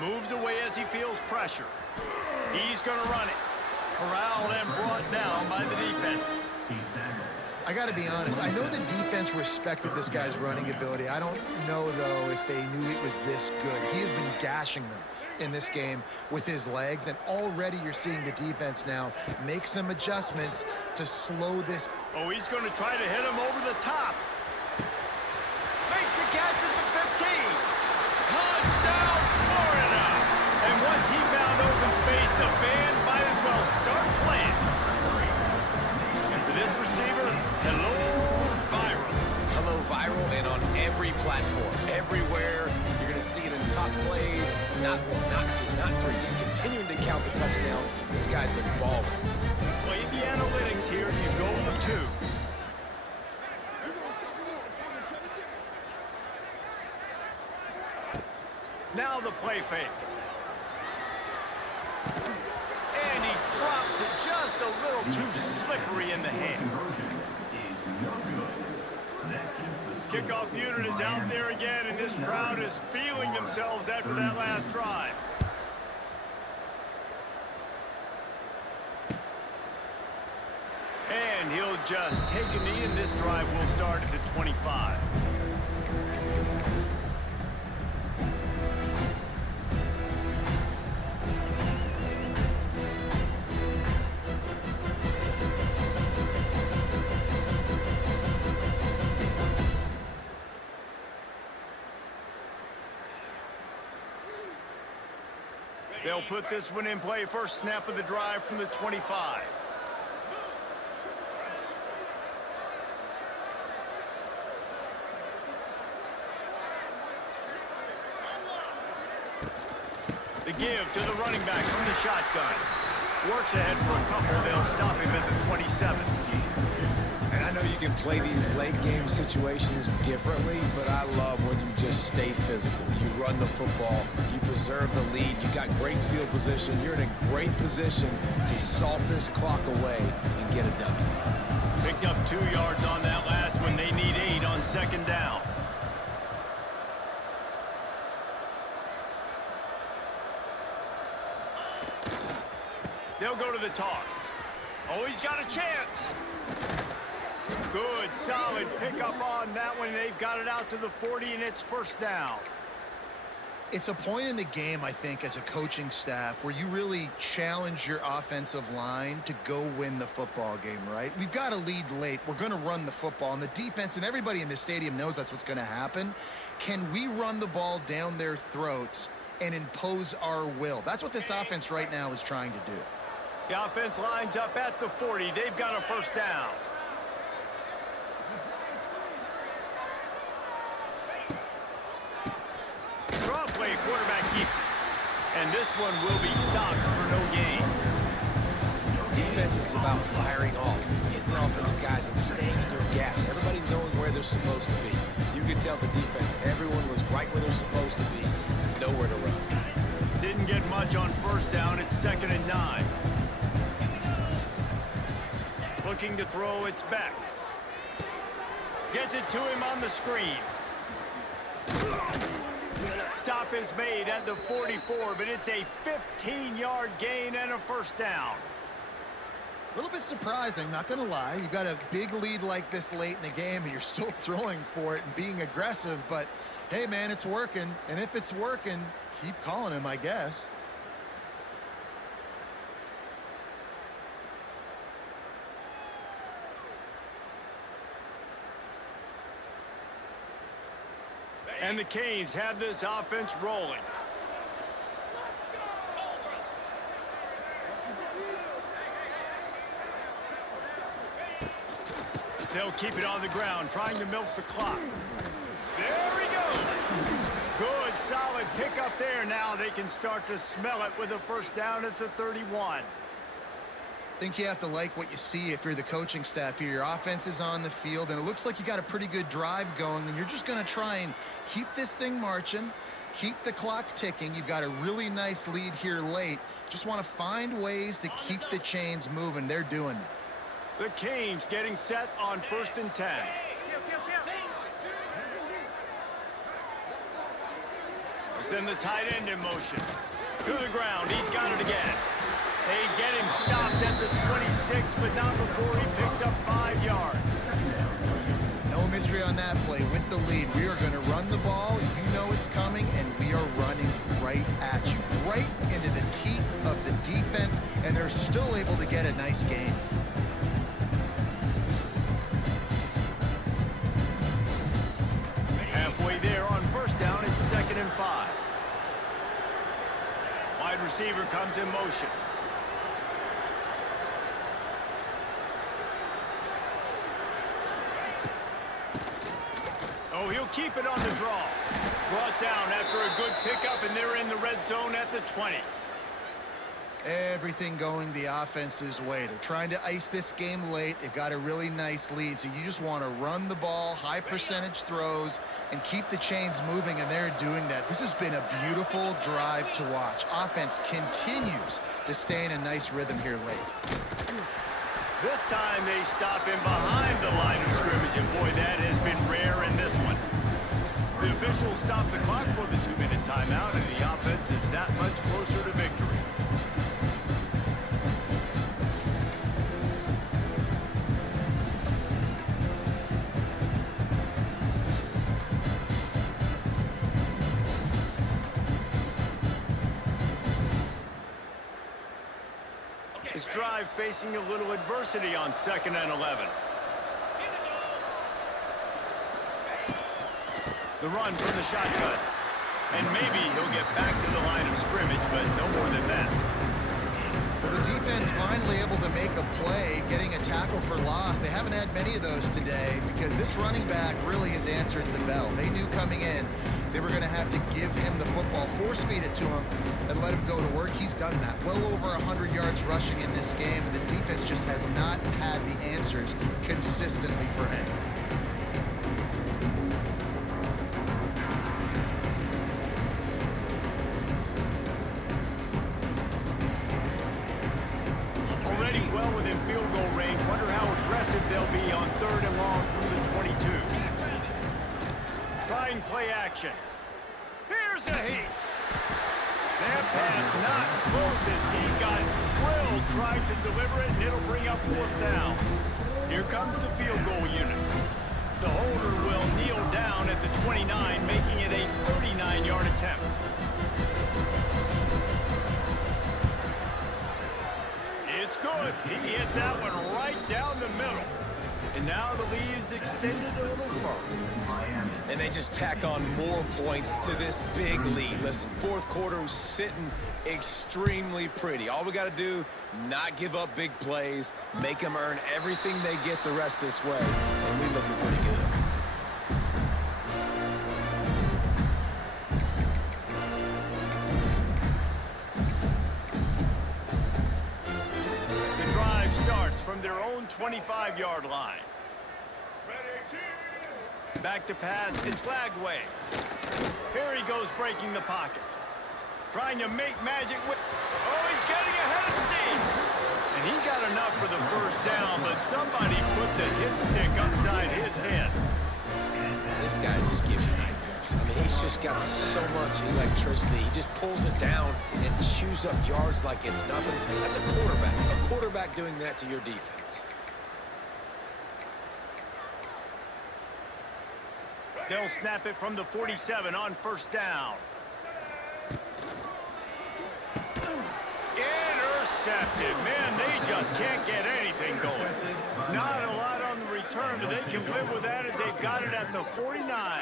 Moves away as he feels pressure. He's going to run it. Corralled and brought down by the defense. I got to be honest. I know the defense respected this guy's running ability. I don't know, though, if they knew it was this good. He has been gashing them in this game with his legs, and already you're seeing the defense now make some adjustments to slow this. Oh, he's going to try to hit him over the top. Makes a catch at the 15. Touchdown, Florida. And once he found open space, the band might as well start playing. And for this receiver, hello, viral. Hello, viral, and on every platform, everywhere. You're going to see it in top plays. Not one, not two, not three. Just continuing to count the touchdowns. This guy's been balling. Play the analytics here. You go for 2. Now the play fake. And he drops it just a little too slippery in the hands. Kickoff unit is out there again, and this crowd is feeling themselves after that last drive. And he'll just take a knee, and this drive will start at the 25. They'll put this one in play. First snap of the drive from the 25. The give to the running back from the shotgun. Works ahead for a couple. They'll stop him at the 27. And I know you can play these late game situations differently, but I love when you just stay physical. You run the football, you preserve the lead, you got great field position, you're in a great position to salt this clock away and get a W. Picked up 2 yards on that last one. They need 8 on second down. They'll go to the toss. Oh, he's got a chance. Good, solid pickup on that one. They've got it out to the 40, and it's first down. It's a point in the game, I think, as a coaching staff where you really challenge your offensive line to go win the football game, right? We've got a lead late. We're going to run the football. And the defense and everybody in the stadium knows that's what's going to happen. Can we run the ball down their throats and impose our will? That's what this offense right now is trying to do. The offense lines up at the 40. They've got a first down. Draw play, quarterback keeps it. And this one will be stopped for no gain. Defense is about firing off, hitting the offensive guys and staying in your gaps. Everybody knowing where they're supposed to be. You could tell the defense, everyone was right where they're supposed to be. Nowhere to run. Didn't get much on first down. It's 2nd and 9. Looking to throw, it's back. Gets it to him on the screen. Stop is made at the 44, but it's a 15-yard gain and a first down. A little bit surprising, not going to lie. You've got a big lead like this late in the game, and you're still throwing for it and being aggressive. But, hey, man, it's working. And if it's working, keep calling him, I guess. And the Canes have this offense rolling. They'll keep it on the ground, trying to milk the clock. There he goes. Good, solid pickup there. Now they can start to smell it with a first down at the 31. I think you have to like what you see if you're the coaching staff here. Your offense is on the field, and it looks like you got a pretty good drive going, and you're just going to try and keep this thing marching, keep the clock ticking. You've got a really nice lead here late. Just want to find ways to keep the chains moving. They're doing that. The Canes getting set on 1st and 10. Send the tight end in motion. To the ground. He's got it again. They get him stopped at the 26, but not before he picks up 5 yards. No mystery on that play. With the lead, we are going to run the ball. You know it's coming, and we are running right at you, right into the teeth of the defense, and they're still able to get a nice gain. Halfway there on first down, it's 2nd and 5. Wide receiver comes in motion. Oh, he'll keep it on the draw. Brought down after a good pickup, and they're in the red zone at the 20. Everything going the offense's way. They're trying to ice this game late. They've got a really nice lead, so you just want to run the ball, high percentage throws, and keep the chains moving, and they're doing that. This has been a beautiful drive to watch. Offense continues to stay in a nice rhythm here late. This time they stop him behind the line of scrimmage, and boy, that has been rare in this one. The officials stop the clock for the 2-minute timeout, and the offense is that much closer to victory. This drive facing a little adversity on 2nd and 11. The run from the shotgun. And maybe he'll get back to the line of scrimmage, but no more than that. Well, the defense finally able to make a play, getting a tackle for loss. They haven't had many of those today because this running back really has answered the bell. They knew coming in they were going to have to give him the football, force-feed it to him, and let him go to work. He's done that. Well over 100 yards rushing in this game, and the defense just has not had the answers consistently for him. Already well within field goal range. Wonder how aggressive they'll be on 3rd and long from the 22. Trying play action. Here's a heat. That pass not closes. He got drilled trying to deliver it, and it'll bring up 4th down. Here comes the field goal unit. The holder will kneel down at the 29, making it a 39-yard attempt. It's good. He hit that one right down the middle. And now the lead is extended a little further. And they just tack on more points to this big lead. Listen, 4th quarter was sitting extremely pretty. All we got to do, not give up big plays, make them earn everything they get the rest this way, and we looking pretty good. From their own 25-yard line. Back to pass, it's Lagway. Here he goes breaking the pocket. Trying to make magic with... Oh, he's getting ahead of steam. And he got enough for the first down, but somebody put the hit stick upside his head. This guy just gives you nightmares. I mean, he's just got so much electricity. He just pulls it down and chews up yards like it's nothing. That's a quarterback. A quarterback doing that to your defense. They'll snap it from the 47 on 1st down. Intercepted. Man, they just can't get anything going. Not a lot on the return, but they can live with that as they've got it at the 49.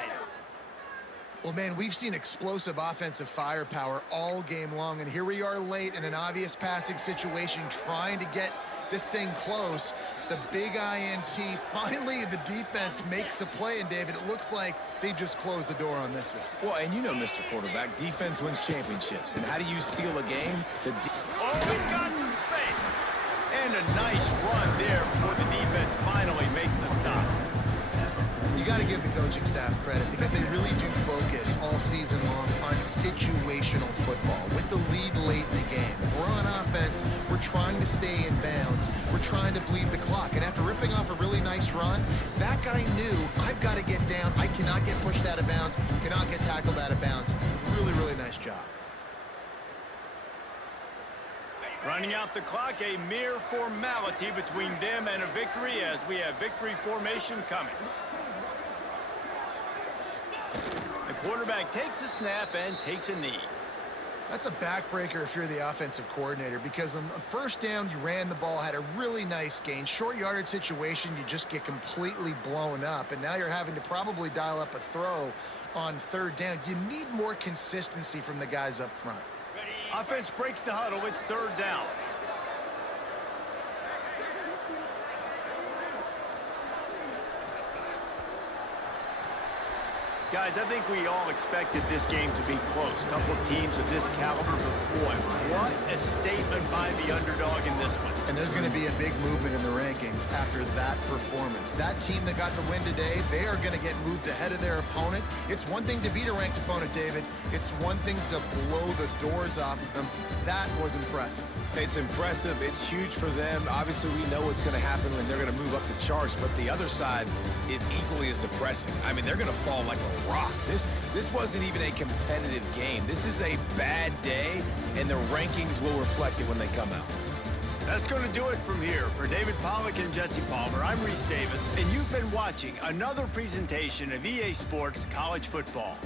Well, man, we've seen explosive offensive firepower all game long, and here we are late in an obvious passing situation trying to get this thing close. The big INT, finally the defense makes a play, and David, it looks like they just closed the door on this one. Well, and you know, Mr. Quarterback, defense wins championships. And how do you seal a game? Oh, he's got some space. And a nice run there before the defense finally makes the stop. You got to give the coaching staff credit because they really do focus all season long on situational football. With the lead late in the game, if we're on offense, we're trying to stay in bounds. We're trying to bleed the clock. And after ripping off a really nice run, that guy knew, I've got to get down. I cannot get pushed out of bounds, cannot get tackled out of bounds. Really, really nice job. Running out the clock, a mere formality between them and a victory as we have victory formation coming. The quarterback takes a snap and takes a knee. That's a backbreaker if you're the offensive coordinator because on 1st down, you ran the ball, had a really nice gain. Short yardage situation, you just get completely blown up, and now you're having to probably dial up a throw on 3rd down. You need more consistency from the guys up front. Offense breaks the huddle. It's 3rd down. Guys, I think we all expected this game to be close. Couple of teams of this caliber, but boy, what a statement by the underdog in this one. And there's going to be a big movement in the rankings after that performance. That team that got the win today, they are going to get moved ahead of their opponent. It's one thing to beat a ranked opponent, David. It's one thing to blow the doors off of them. That was impressive. It's impressive. It's huge for them. Obviously, we know what's going to happen when they're going to move up the charts, but the other side is equally as depressing. I mean, they're going to fall like a rock. This wasn't even a competitive game. This is a bad day, and the rankings will reflect it when they come out. That's going to do it from here. For David Pollack and Jesse Palmer, I'm Reese Davis, and you've been watching another presentation of EA Sports College Football.